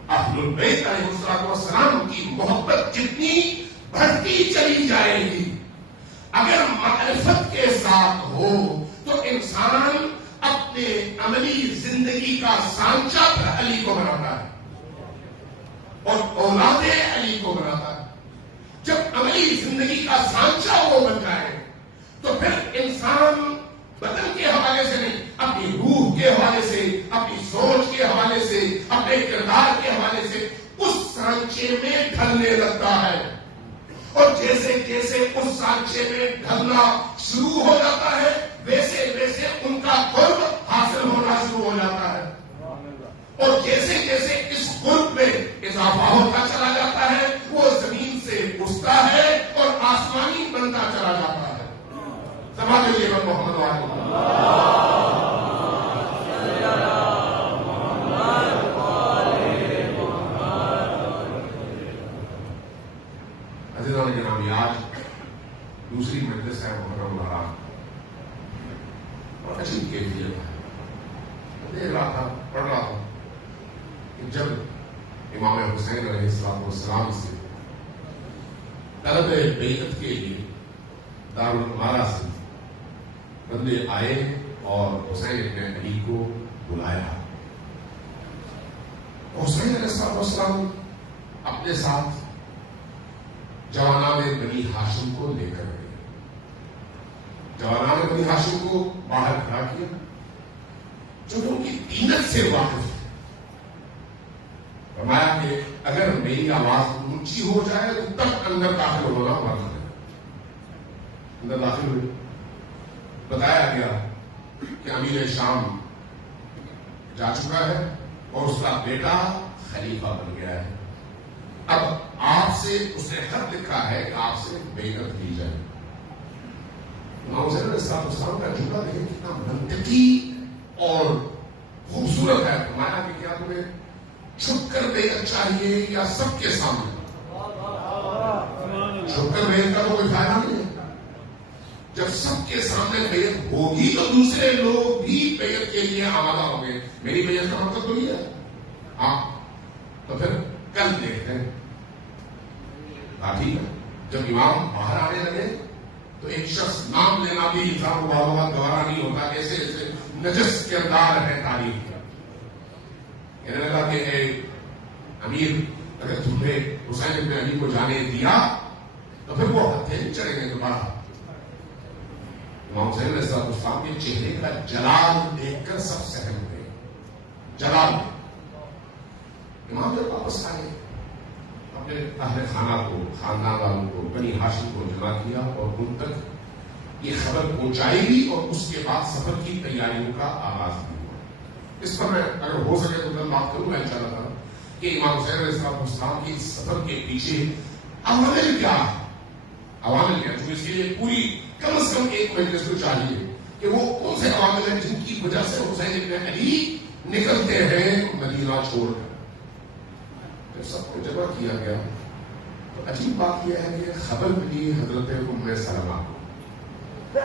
اہل البیت علیہ السلام کی محبت جتنی بڑھتی چلی جائے گی، اگر معرفت کے ساتھ ہو تو انسان اپنے عملی زندگی کا سانچہ پھر علی کو بناتا ہے اور اولاد علی کو بناتا ہے. جب عملی زندگی کا سانچہ وہ بن جائے تو پھر انسان بدن کے حوالے سے نہیں، اپنی روح کے حوالے سے، اپنی سوچ کے حوالے سے، اپنے کردار کے حوالے سے اس سانچے میں ڈھلنے لگتا ہے. اور جیسے جیسے اس سانچے میں ڈھلنا شروع ہو جاتا ہے ویسے ویسے ان کا قرب حاصل ہونا شروع ہو جاتا ہے. اور جیسے جیسے اس قرب میں اضافہ ہوتا چلا جاتا ہے وہ زمین سے اٹھتا ہے اور آسمانی بنتا چلا جاتا ہے. سماج جیون محمد وعلیکم عزیزان جنامی، آج دوسری مجلس ہے محرم الحرام اور عجیب کیفیت ہے. دیکھ رہا تھا، پڑھ رہا تھا کہ جب امام حسین علیہ السلام سے طلب بیعت کے لیے دارالامارہ سے بندے آئے اور حسین ابن علی کو بلایا. حسین علیہ السلام اپنے ساتھ جوانان بنی ہاشم کو لے کر گئے. جوانان بنی ہاشم کو باہر کھڑا کیا جو ان کی دینت سے واقف ہے. فرمایا کہ اگر میری آواز اونچی ہو جائے تو تب اندر داخل ہونا مرنا ہے. اندر داخل ہوئے. بتایا گیا کہ امیر شام جا چکا ہے اور اس کا بیٹا خلیفہ بن گیا ہے. اب آپ سے اس نے خط لکھا ہے کہ آپ سے بیعت دی جائے. امام حسین علیہ السلام کا جملہ دیکھیں کتنا منطقی اور خوبصورت ہے. فرمایا کہ کیا تمہیں چھپ کر بیعت چاہیے یا سب کے سامنے؟ چھپ کر بیعت کا تو کوئی فائدہ نہیں ہے. جب سب کے سامنے بیعت ہوگی تو دوسرے لوگ بھی بیعت کے لیے آمادہ ہوں گے. میری بیعت کا مطلب تو یہ ہے. ہاں تو پھر کل دیکھتے ہیں. ٹھیک ہے. جب امام باہر آنے لگے تو ایک شخص نام لینا بھی انسان کو بہت گوارا نہیں ہوتا. ایسے ایسے نجس کردار ہے تاریخ کا. کہنے لگا کہ اے امیر، اگر تم نے حسین ابن علی کو جانے دیا تو پھر وہ ہتھیلی چڑھیں گے دوبارہ. امام حسین علیہ السلام کے چہرے کا جلال دیکھ کر سب سہم ہوئے. جلال. امام جب واپس آئے اپنے اہل خانہ کو، خاندان والوں کو، بنی ہاشم کو جمع کیا اور ان تک یہ خبر پہنچائی بھی اور اس کے بعد سفر کی تیاریوں کا آغاز بھی ہوا. اس پر میں اگر ہو سکے تو میں بات کروں گا انشاءاللہ تعالیٰ کہ امام حسین علیہ السلام کی سفر کے پیچھے عوامل کیا ہے. عوامل کیا جو اس کے لیے پوری کم از کم ایک مجلس کو چاہیے کہ وہ کون سے عوامل ہیں جن کی وجہ سے حسین ابن علی نکلتے ہیں مدینہ چھوڑ کر. جب سب کو جمع کیا گیا تو عجیب بات یہ ہے کہ خبر ملی حضرت ام سلمہ کو.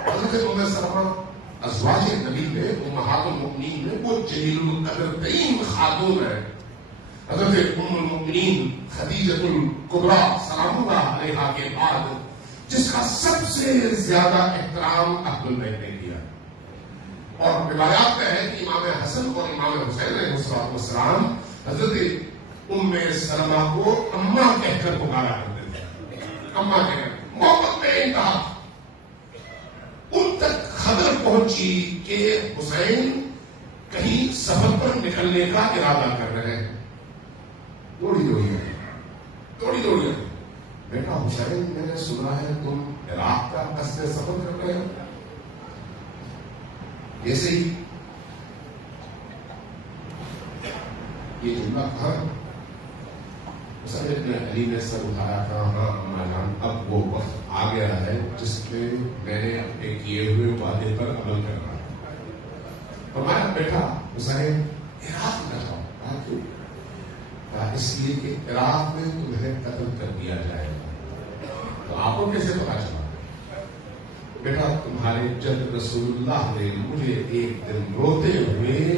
حضرت ام سلمہ ازواج نبی میں، امہات المؤمنین میں وہ جلیل القدر ترین خاتون ہے. حضرت ام المؤمنین خدیجۃ الکبریٰ سلام اللہ علیہا کے بعد جس کا سب سے زیادہ احترام اہل البیت نے کیا. اور روایات میں ہے کہ امام حسن اور امام حسین علیہ السلام حضرت ام سلمہ کو اماں کہہ کر پکارا کرتے تھے. اماں کہہ کر محبت میں انتہا. ان تک خبر پہنچی کہ حسین کہیں سفر پر نکلنے کا ارادہ کر رہے ہیں. دوڑی دوڑی بیٹا حسین، میں نے سنا ہے تم عراق کا قصد سفر کر رہے ہو. ایسے ہی یہ جملہ کہا حسین ابن علی نے سر اٹھایا تھا. ہاں اما جان، اب وہ وقت آ گیا ہے جس میں میں نے اپنے کیے ہوئے وعدے پر عمل کرنا ہے. فرمایا بیٹا حسین عراق نہ جاؤ. کہا کیوں؟ کہا اس لیے کہ عراق میں تمہیں قتل کر دیا جائے گا. تو آپ کو کیسے پتا چلا؟ بیٹا تمہارے جد رسول اللہ نے مجھے ایک دن روتے ہوئے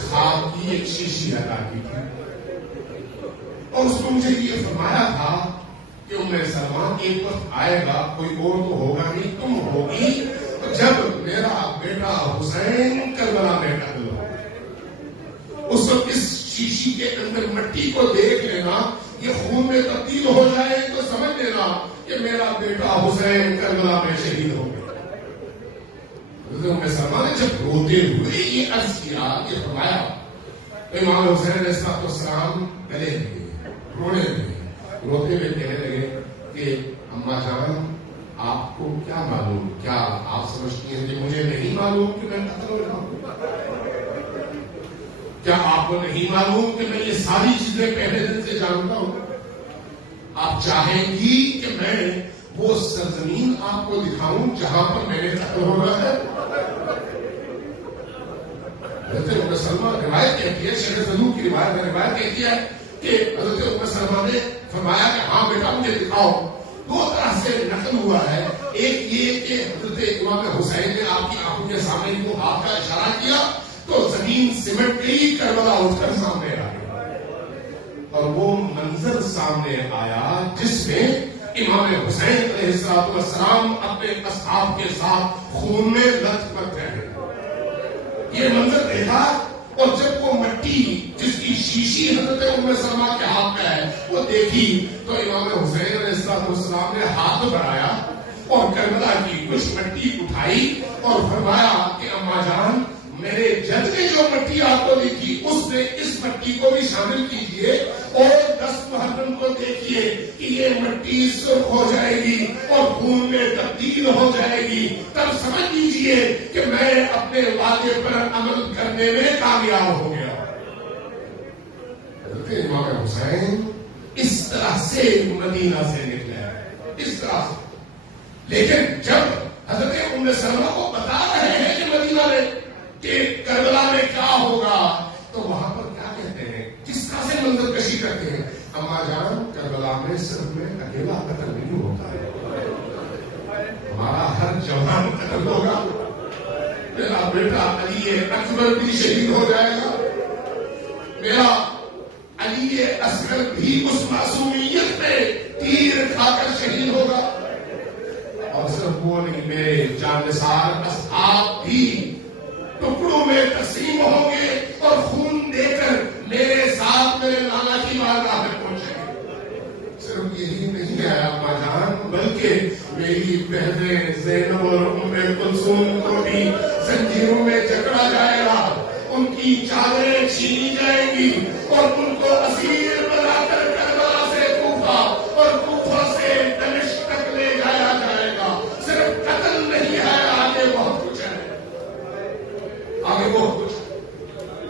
خواب کی ایک شیشی عطا کی تھی اور اس کو مجھے یہ فرمایا تھا کہ ام سلمہ ایک وقت آئے گا، کوئی اور تو ہوگا نہیں، تم ہوگی، تو جب میرا بیٹا حسین کربلا میں قتل ہو. اس وقت اس شیشی کے اندر مٹی کو دیکھ لینا، یہ خون میں تبدیل ہو جائے تو سمجھ لینا کہ میرا بیٹا حسین کربلا میں شہید ہو گیا. سلمہ نے جب روتے ہوئے یہ عرض کیا، یہ فرمایا، امام حسین علیہ السلام گلے لگے، رونے لگے، روتے ہوئے کہنے لگے کہ اماں جان آپ کو کیا معلوم، کیا آپ سمجھتی ہیں کہ مجھے نہیں معلوم کہ میں قتل ہو رہا ہوں؟ کیا آپ کو نہیں معلوم کہ میں یہ ساری چیزیں پہلے دن سے جانتا ہوں؟ آپ چاہیں گی کہ میں وہ سرزمین آپ کو دکھاؤں جہاں پر میں نے قتل ہو رہا ہے؟ حضرت ام سلمہ روایت کہتی ہے، شیخ صدوق کی روایت کہتی ہے کہ حضرت ام سلمہ نے فرمایا کہ ہاں بیٹا مجھے دکھاؤ. دو طرح سے نقل ہوا ہے، ایک یہ کہ حضرت امام حسین نے آپ کی آنکھوں کے سامنے کو ہاتھ کا اشارہ کیا تو زمین سمٹ گئی، کربلا اٹھ کر سامنے آ گیا، اور وہ منظر سامنے آیا جس میں امام حسین علیہ السلام اپنے اصحاب کے ساتھ خون میں لت پت رہے. یہ منظر دیکھا، اور جب وہ مٹی جس کی شیشی حضرت ام سلمہ کے ہاتھ میں ہے وہ دیکھی تو امام حسین علیہ السلام نے ہاتھ بڑھایا اور کربلا کی کچھ مٹی اٹھائی اور فرمایا کہ اماں جان میرے جد نے جو مٹی آپ کو دیکھی اس میں اس مٹی کو بھی شامل کیجئے، اور 10 محرم کو دیکھیے کہ یہ مٹی سرخ ہو جائے گی اور خون میں تبدیل ہو جائے گی، تب سمجھ لیجئے کہ میں اپنے وعدے پر عمل کرنے میں کامیاب ہو گیا. حضرت امام حسین اس طرح سے مدینہ سے نکلے، اس طرح سے. لیکن جب حضرت ام سلمہ کو بتا رہے ہیں کہ مدینہ میں کہ کربلا میں کیا ہوگا تو وہاں پر کیا کہتے ہیں، کس طرح سے منظر کشی کرتے ہیں، اماں جان کربلا میں صرف میں اکیلا قتل نہیں ہوتا ہے، ہمارا ہر جوان قتل ہوگا، میرا بیٹا علی اکبر بھی شہید ہو جائے گا، میرا علی اصغر بھی اس معصومیت میں تیر کھا کر شہید ہوگا، اور صرف وہ نہیں میرے جانثار اصحاب بھی ٹکڑوں میں تقسیم ہوں گے اور خون دے کر میرے ساتھ میرے نانا کی بارگاہ میں پہنچیں گے. صرف یہی نہیں ہے اماں جان، بلکہ میری بہنیں زینب اور ام کلثوم کو بھی زنجیروں میں جکڑا جائے گا، ان کی چادریں چھینی جائیں گی اور ان کو اسیر بنا کر کربلا سے کوفہ اور کوفہ سے دمشق تک لے جایا جائے گا. صرف قتل نہیں ہے، آگے بہت کچھ ہے، آگے بہت کچھ.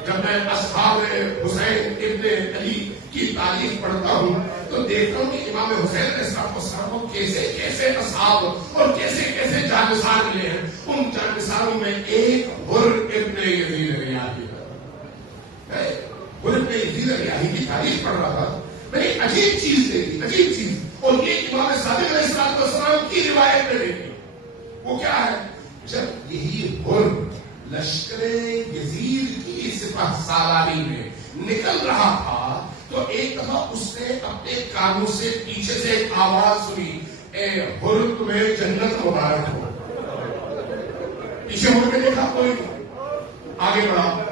جب میں اصحاب حسین ابن علی کی تاریخ پڑھتا ہوں تو دیکھتا ہوں کہ امام حسین علیہ السلام کو کیسے کیسے اصحاب اور کیسے کیسے جانثار ملے ہیں. ان جانثاروں میں ایک حر ابن یزید ریاحی ہے. حر ابن یزید ریاحی کی تاریخ پڑھ رہا تھا، میں نے عجیب چیز دیکھی، عجیب چیز، اور یہ امام صادق علیہ السلام کی روایت میں دیکھی. وہ کیا ہے، جب یہی حر لشکر یزید کی سپہ سالاری میں نکل رہا تھا تو ایک دفعہ اس نے اپنے کانوں سے پیچھے سے ایک آواز سنی، اے حر تمہیں جنت مبارک ہو. پیچھے مڑ کے دیکھا کوئی نہیں، آگے بڑھا،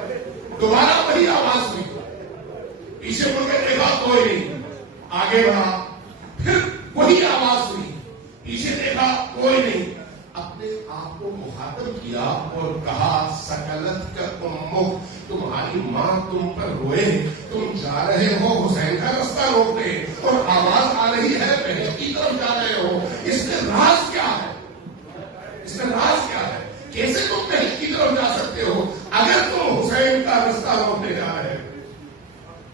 دوبارہ وہی آواز سنی، پیچھے مڑ کے دیکھا کوئی نہیں، آگے بڑھا، پھر وہی آواز سنی، پیچھے دیکھا کوئی نہیں. اپنے آپ کو مخاطب کیا اور کہا، سکلت کا امک، تمہاری ماں تم پر روئے، تم جا رہے ہو حسین کا رستہ روکنے اور آواز آ رہی ہے بہشت کی طرف جا رہے ہو، اس میں راز کیا ہے، اس میں راز کیا ہے، کیسے تم بہشت کی طرف جا سکتے ہو اگر تم حسین کا رستہ روکنے جا رہے ہو.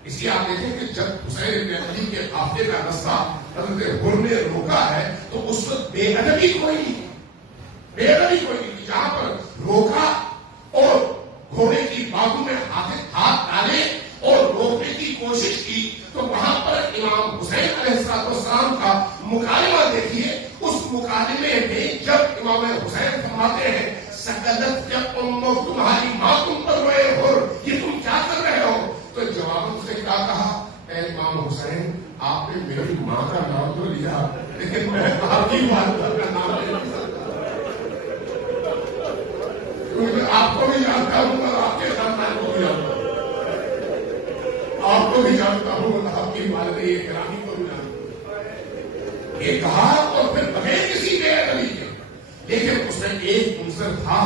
اس لیے آپ دیکھیں کہ جب حسین بن علی کے قافلے کا رستہ حضرت حر نے روکا ہے تو اس وقت بے ادبی کوئی نہیں، بے ادبی کوئی نہیں. جہاں پر روکا اور گھوڑے کی باگوں میں ہاتھ ڈالے اور روکنے کی کوشش کی تو وہاں پر امام حسین علیہ السلام کا مکالمہ دیکھیے. اس مکالمے میں جب امام حسین فرماتے ہیں، سکلت کا امک، تمہاری ماں تم پر روئے، حر یہ تم کیا کر رہے ہو، تو جواب سے کیا کہا، اے امام حسین آپ نے میری ماں کا نام تو لیا لیکن میں آپ کی والدہ کا نام نہیں لے سکتا. آپ کو بھی جانتا ہوں اور آپ کے خاندان کو بھی جانتا ہوں، آپ کو بھی جانتا ہوں اور آپ کی والدہ کرام کو بھی جانتا ہوں. یہ کہا اور پھر بغیر کسی کے علی کے، لیکن اس میں ایک عنصر تھا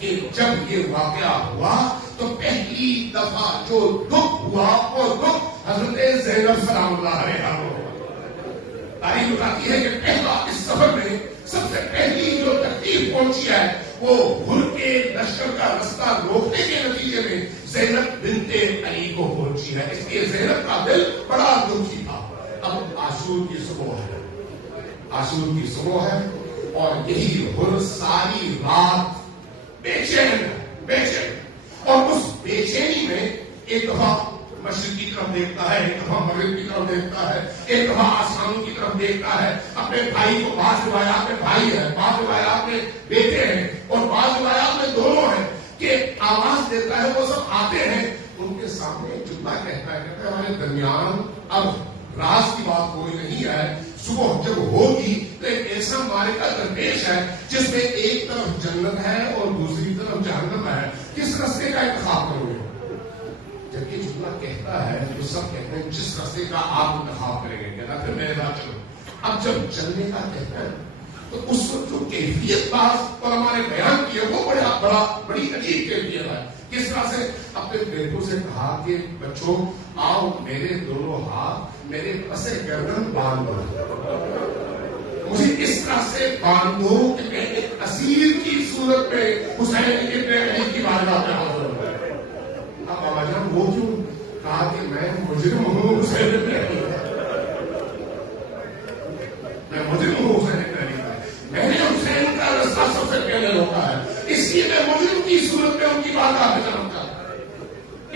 کہ جب یہ واقعہ ہوا تو پہلی دفعہ جو دکھ ہوا وہ دکھ حضرت زینب سلام اللہ علیہا کو. تاریخ بتاتی ہے کہ پہلا اس سفر میں سب سے پہلی جو تکلیف پہنچی ہے وہ ہر کے لشکر کا رستہ روکنے کے نتیجے میں زینب بنت علی کو پہنچی ہے. اس لیے زینب کا دل بڑا دکھی تھا. اب عاشور کی صبح ہے، عاشور کی صبح ہے اور یہی ہر ساری رات بے چین اور اس بے چینی میں ایک دفعہ مشرق کی طرف دیکھتا ہے، ایک دفعہ مغرب کی طرف دیکھتا ہے، ایک دفعہ آسمان کی طرف دیکھتا ہے. اپنے بھائی کو بعض روایات میں بھائی ہے، بعض روایات میں بیٹے ہیں اور بعض روایات میں دونوں ہیں کہ آواز دیتا ہے. وہ سب آتے ہیں، ان کے سامنے جملہ کہتا ہے ہمارے درمیان اب راز کی بات کوئی نہیں ہے. صبح جب ہوگی تو ایک ایسا معرکہ درپیش ہے جس میں ایک طرف جنت ہے اور دوسری طرف جہنم ہے. کس رستے کا انتخاب کرو گے؟ جب یہ جملہ کہتا ہے تو سب کہتے ہیں جس رستے کا آپ انتخاب کریں گے. کہتا پھر میرے ساتھ چلو. اب جب چلنے کا کہتا ہے تو اس وقت جو کیفیت بعض علماء نے بیان کی ہے وہ بڑی عجیب کیفیت ہے. کس طرح سے اپنے بیٹوں سے کہا کہ بچوں آؤ میرے دونوں ہاتھ میرے پسے گردن باندھ دو، مجھے اس طرح سے باندھ دو کہ میں ایک اسیر کی صورت میں حسین ابن علی کی بارگاہ میں حاضر ہوں. اب بابا جان وہ کیوں؟ کہا کہ میں مجرم ہوں حسین ابن علی، میں مجرم ہوں حسین ابن علی، میں نے حسین کا رستہ سب سے پہلے روکا ہے، اس لیے میں مجرم کی صورت میں ان کی بارگاہ میں جاؤں گا.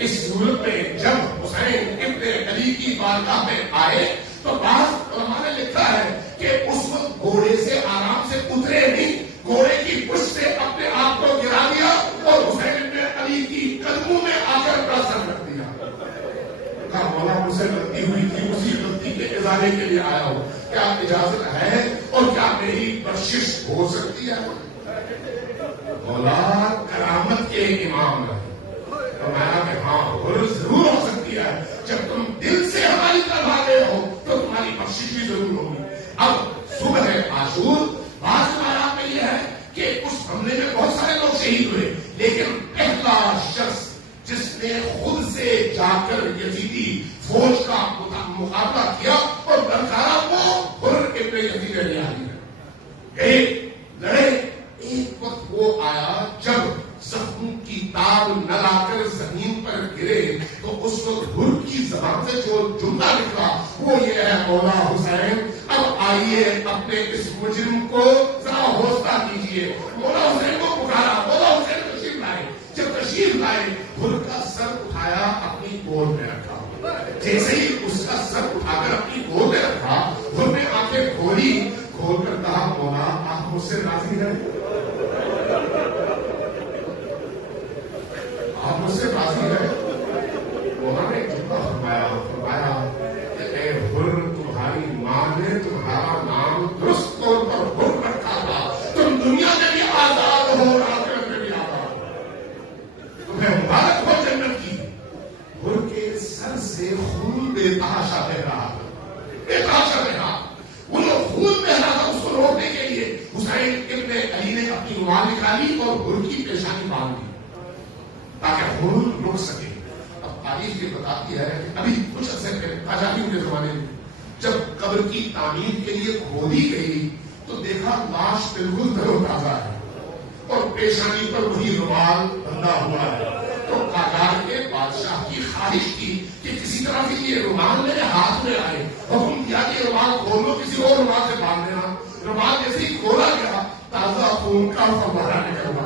اس صورت میں جب حسین ابن علی کی بارگاہ میں آئے تو بعض علماء نے لکھا ہے کہ اس وقت گھوڑے سے آرام سے اترے نہیں، گھوڑے کی پشت سے اپنے آپ کو گرا دیا اور حسین ابن علی کی قدموں میں آ کر اپنا سر رکھ دیا. کہا مولا مجھ سے غلطی ہوئی تھی، اسی غلطی کے ازالے کے لیے آیا ہوں، کیا اجازت ہے اور کیا میری بخشش ہو سکتی ہے؟ مولا کرامت کے امام ہے، فرمایا کہ ہاں ضرور ہو سکتی ہے. جب تم دل سے ہماری طرف آ گئے ہو تو تمہاری بخشش بھی ضرور ہوگی. اب صبح عاشور، بعض روایات میں یہ ہے کہ اس حملے میں بہت سارے لوگ شہید ہوئے، لیکن پہلا شخص جس نے خود سے جا کر یزیدی فوج کا مقابلہ کیا اور درکارا وہ ہر ابن یزید علی ہے. لڑے. ایک وقت وہ آیا جب زخم کی تاب نہ لا کر زمین پر گرے تو اس وقت ہر کی زبان سے جو جملہ نکلا وہ یہ ہے مولا حسین اب آئیے اپنے اس مجرم کو ذرا حوصلہ دیجیے. مولا حسین کو پکارا، مولا حسین تشریف لائے. جب تشریف لائے ہر کا سر اٹھایا اپنی گود میں رکھا. جیسے ہی اس کا سر اٹھا کر اپنی گود میں رکھا ہر نے آنکھیں کھولی، کھول کر کہا مولا آپ مجھ سے راضی ہیں؟ آپ مجھ سے راضی ہے؟ مولا نے جملہ فرمایا کہ اے ہر تمہاری ماں نے تمہارا نام درست طور پر ہر رکھا تھا، تم دنیا میں بھی آزاد ہو اور آخرت میں بھی آزاد ہو، تمہیں مبارک ہو جنت کی. ہر کے سر سے خون بے تحاشا بہ رہا تھا، بے تحاشا بہ رہا. وہ لوگ خون بہ رہا تھا، اس کو روکنے کے لیے حسین ابن علی نے اپنی رومال نکالی اور ہر کی پیشانی باندھ دی تاکہ خون رک سکے. اب تاریخ یہ بتاتی ہے کہ ابھی کچھ عرصے پہلے آزادی کے زمانے میں جب قبر کی تعمیر کے لیے کھودی گئی تو دیکھا لاش بالکل تر و تازہ ہے اور پیشانی پر وہی رومال بندھا ہوا ہے. تو قاجار کے بادشاہ کی خواہش کی کہ کسی طرح سے یہ رومال میرے ہاتھ میں آئے. حکم دیا کہ رومال کھولو، کسی اور رومال سے باندھ دینا. رومال جیسے ہی کھولا گیا تازہ خون کا فوارہ نکلا.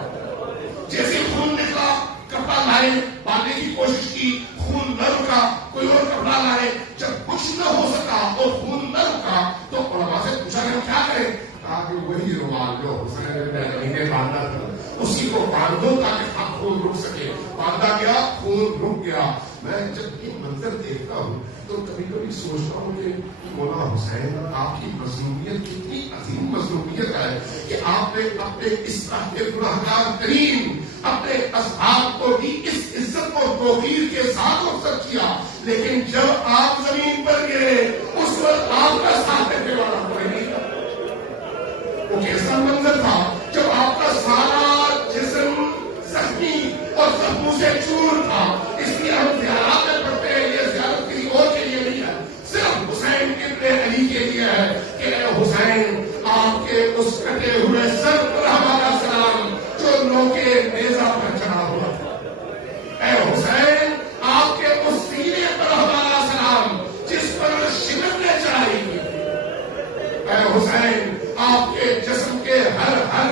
جیسے خون نکلا کپڑا لائے، باندھنے کی کوشش کی، خون نہ رکا. کوئی اور کپڑا لائے، جب کچھ نہ ہو سکا اور خون نہ رکا تو علماء سے پوچھا کہ کیا کرے؟ کہا کہ وہی رومال جو حسین ابن علی نے باندھا تھا اسی کو باندھو تاکہ خون رک سکے. باندھا گیا، خون رک گیا. میں جب یہ منظر دیکھتا ہوں تو کبھی کبھی سوچتا ہوں کہ مولا حسین آپ کی مظلومیت کتنی عظیم مظلومیت ہے کہ آپ نے اپنے اس طرح کے گناہگار ترین اپنے اصحاب کو بھی اس عزت اور توقیر کے ساتھ رخصت کیا، لیکن جب آپ زمین پر گئے اس وقت آپ کا ساتھ دینے والا کوئی نہیں تھا۔ وہ کیسا منظر تھا جب آپ کا سارا جسم زخمی اور زخموں سے چور تھا۔ اس لیے ہم زیارات میں پڑھتے ہیں، یہ زیارت کسی اور کے لیے نہیں ہے، صرف حسین ابن علی کے لیے ہے کہ اے حسین، آپ کے اس کٹے ہوئے سر پر ہمارا سلام جو نوکے نیزہ پر چڑھا ہوا تھا۔ اے حسین، آپ کے اس سینے پر ہمارا سلام جس پر شکر نے چڑھائی تھی۔ اے حسین، آپ کے جسم کے ہر ہر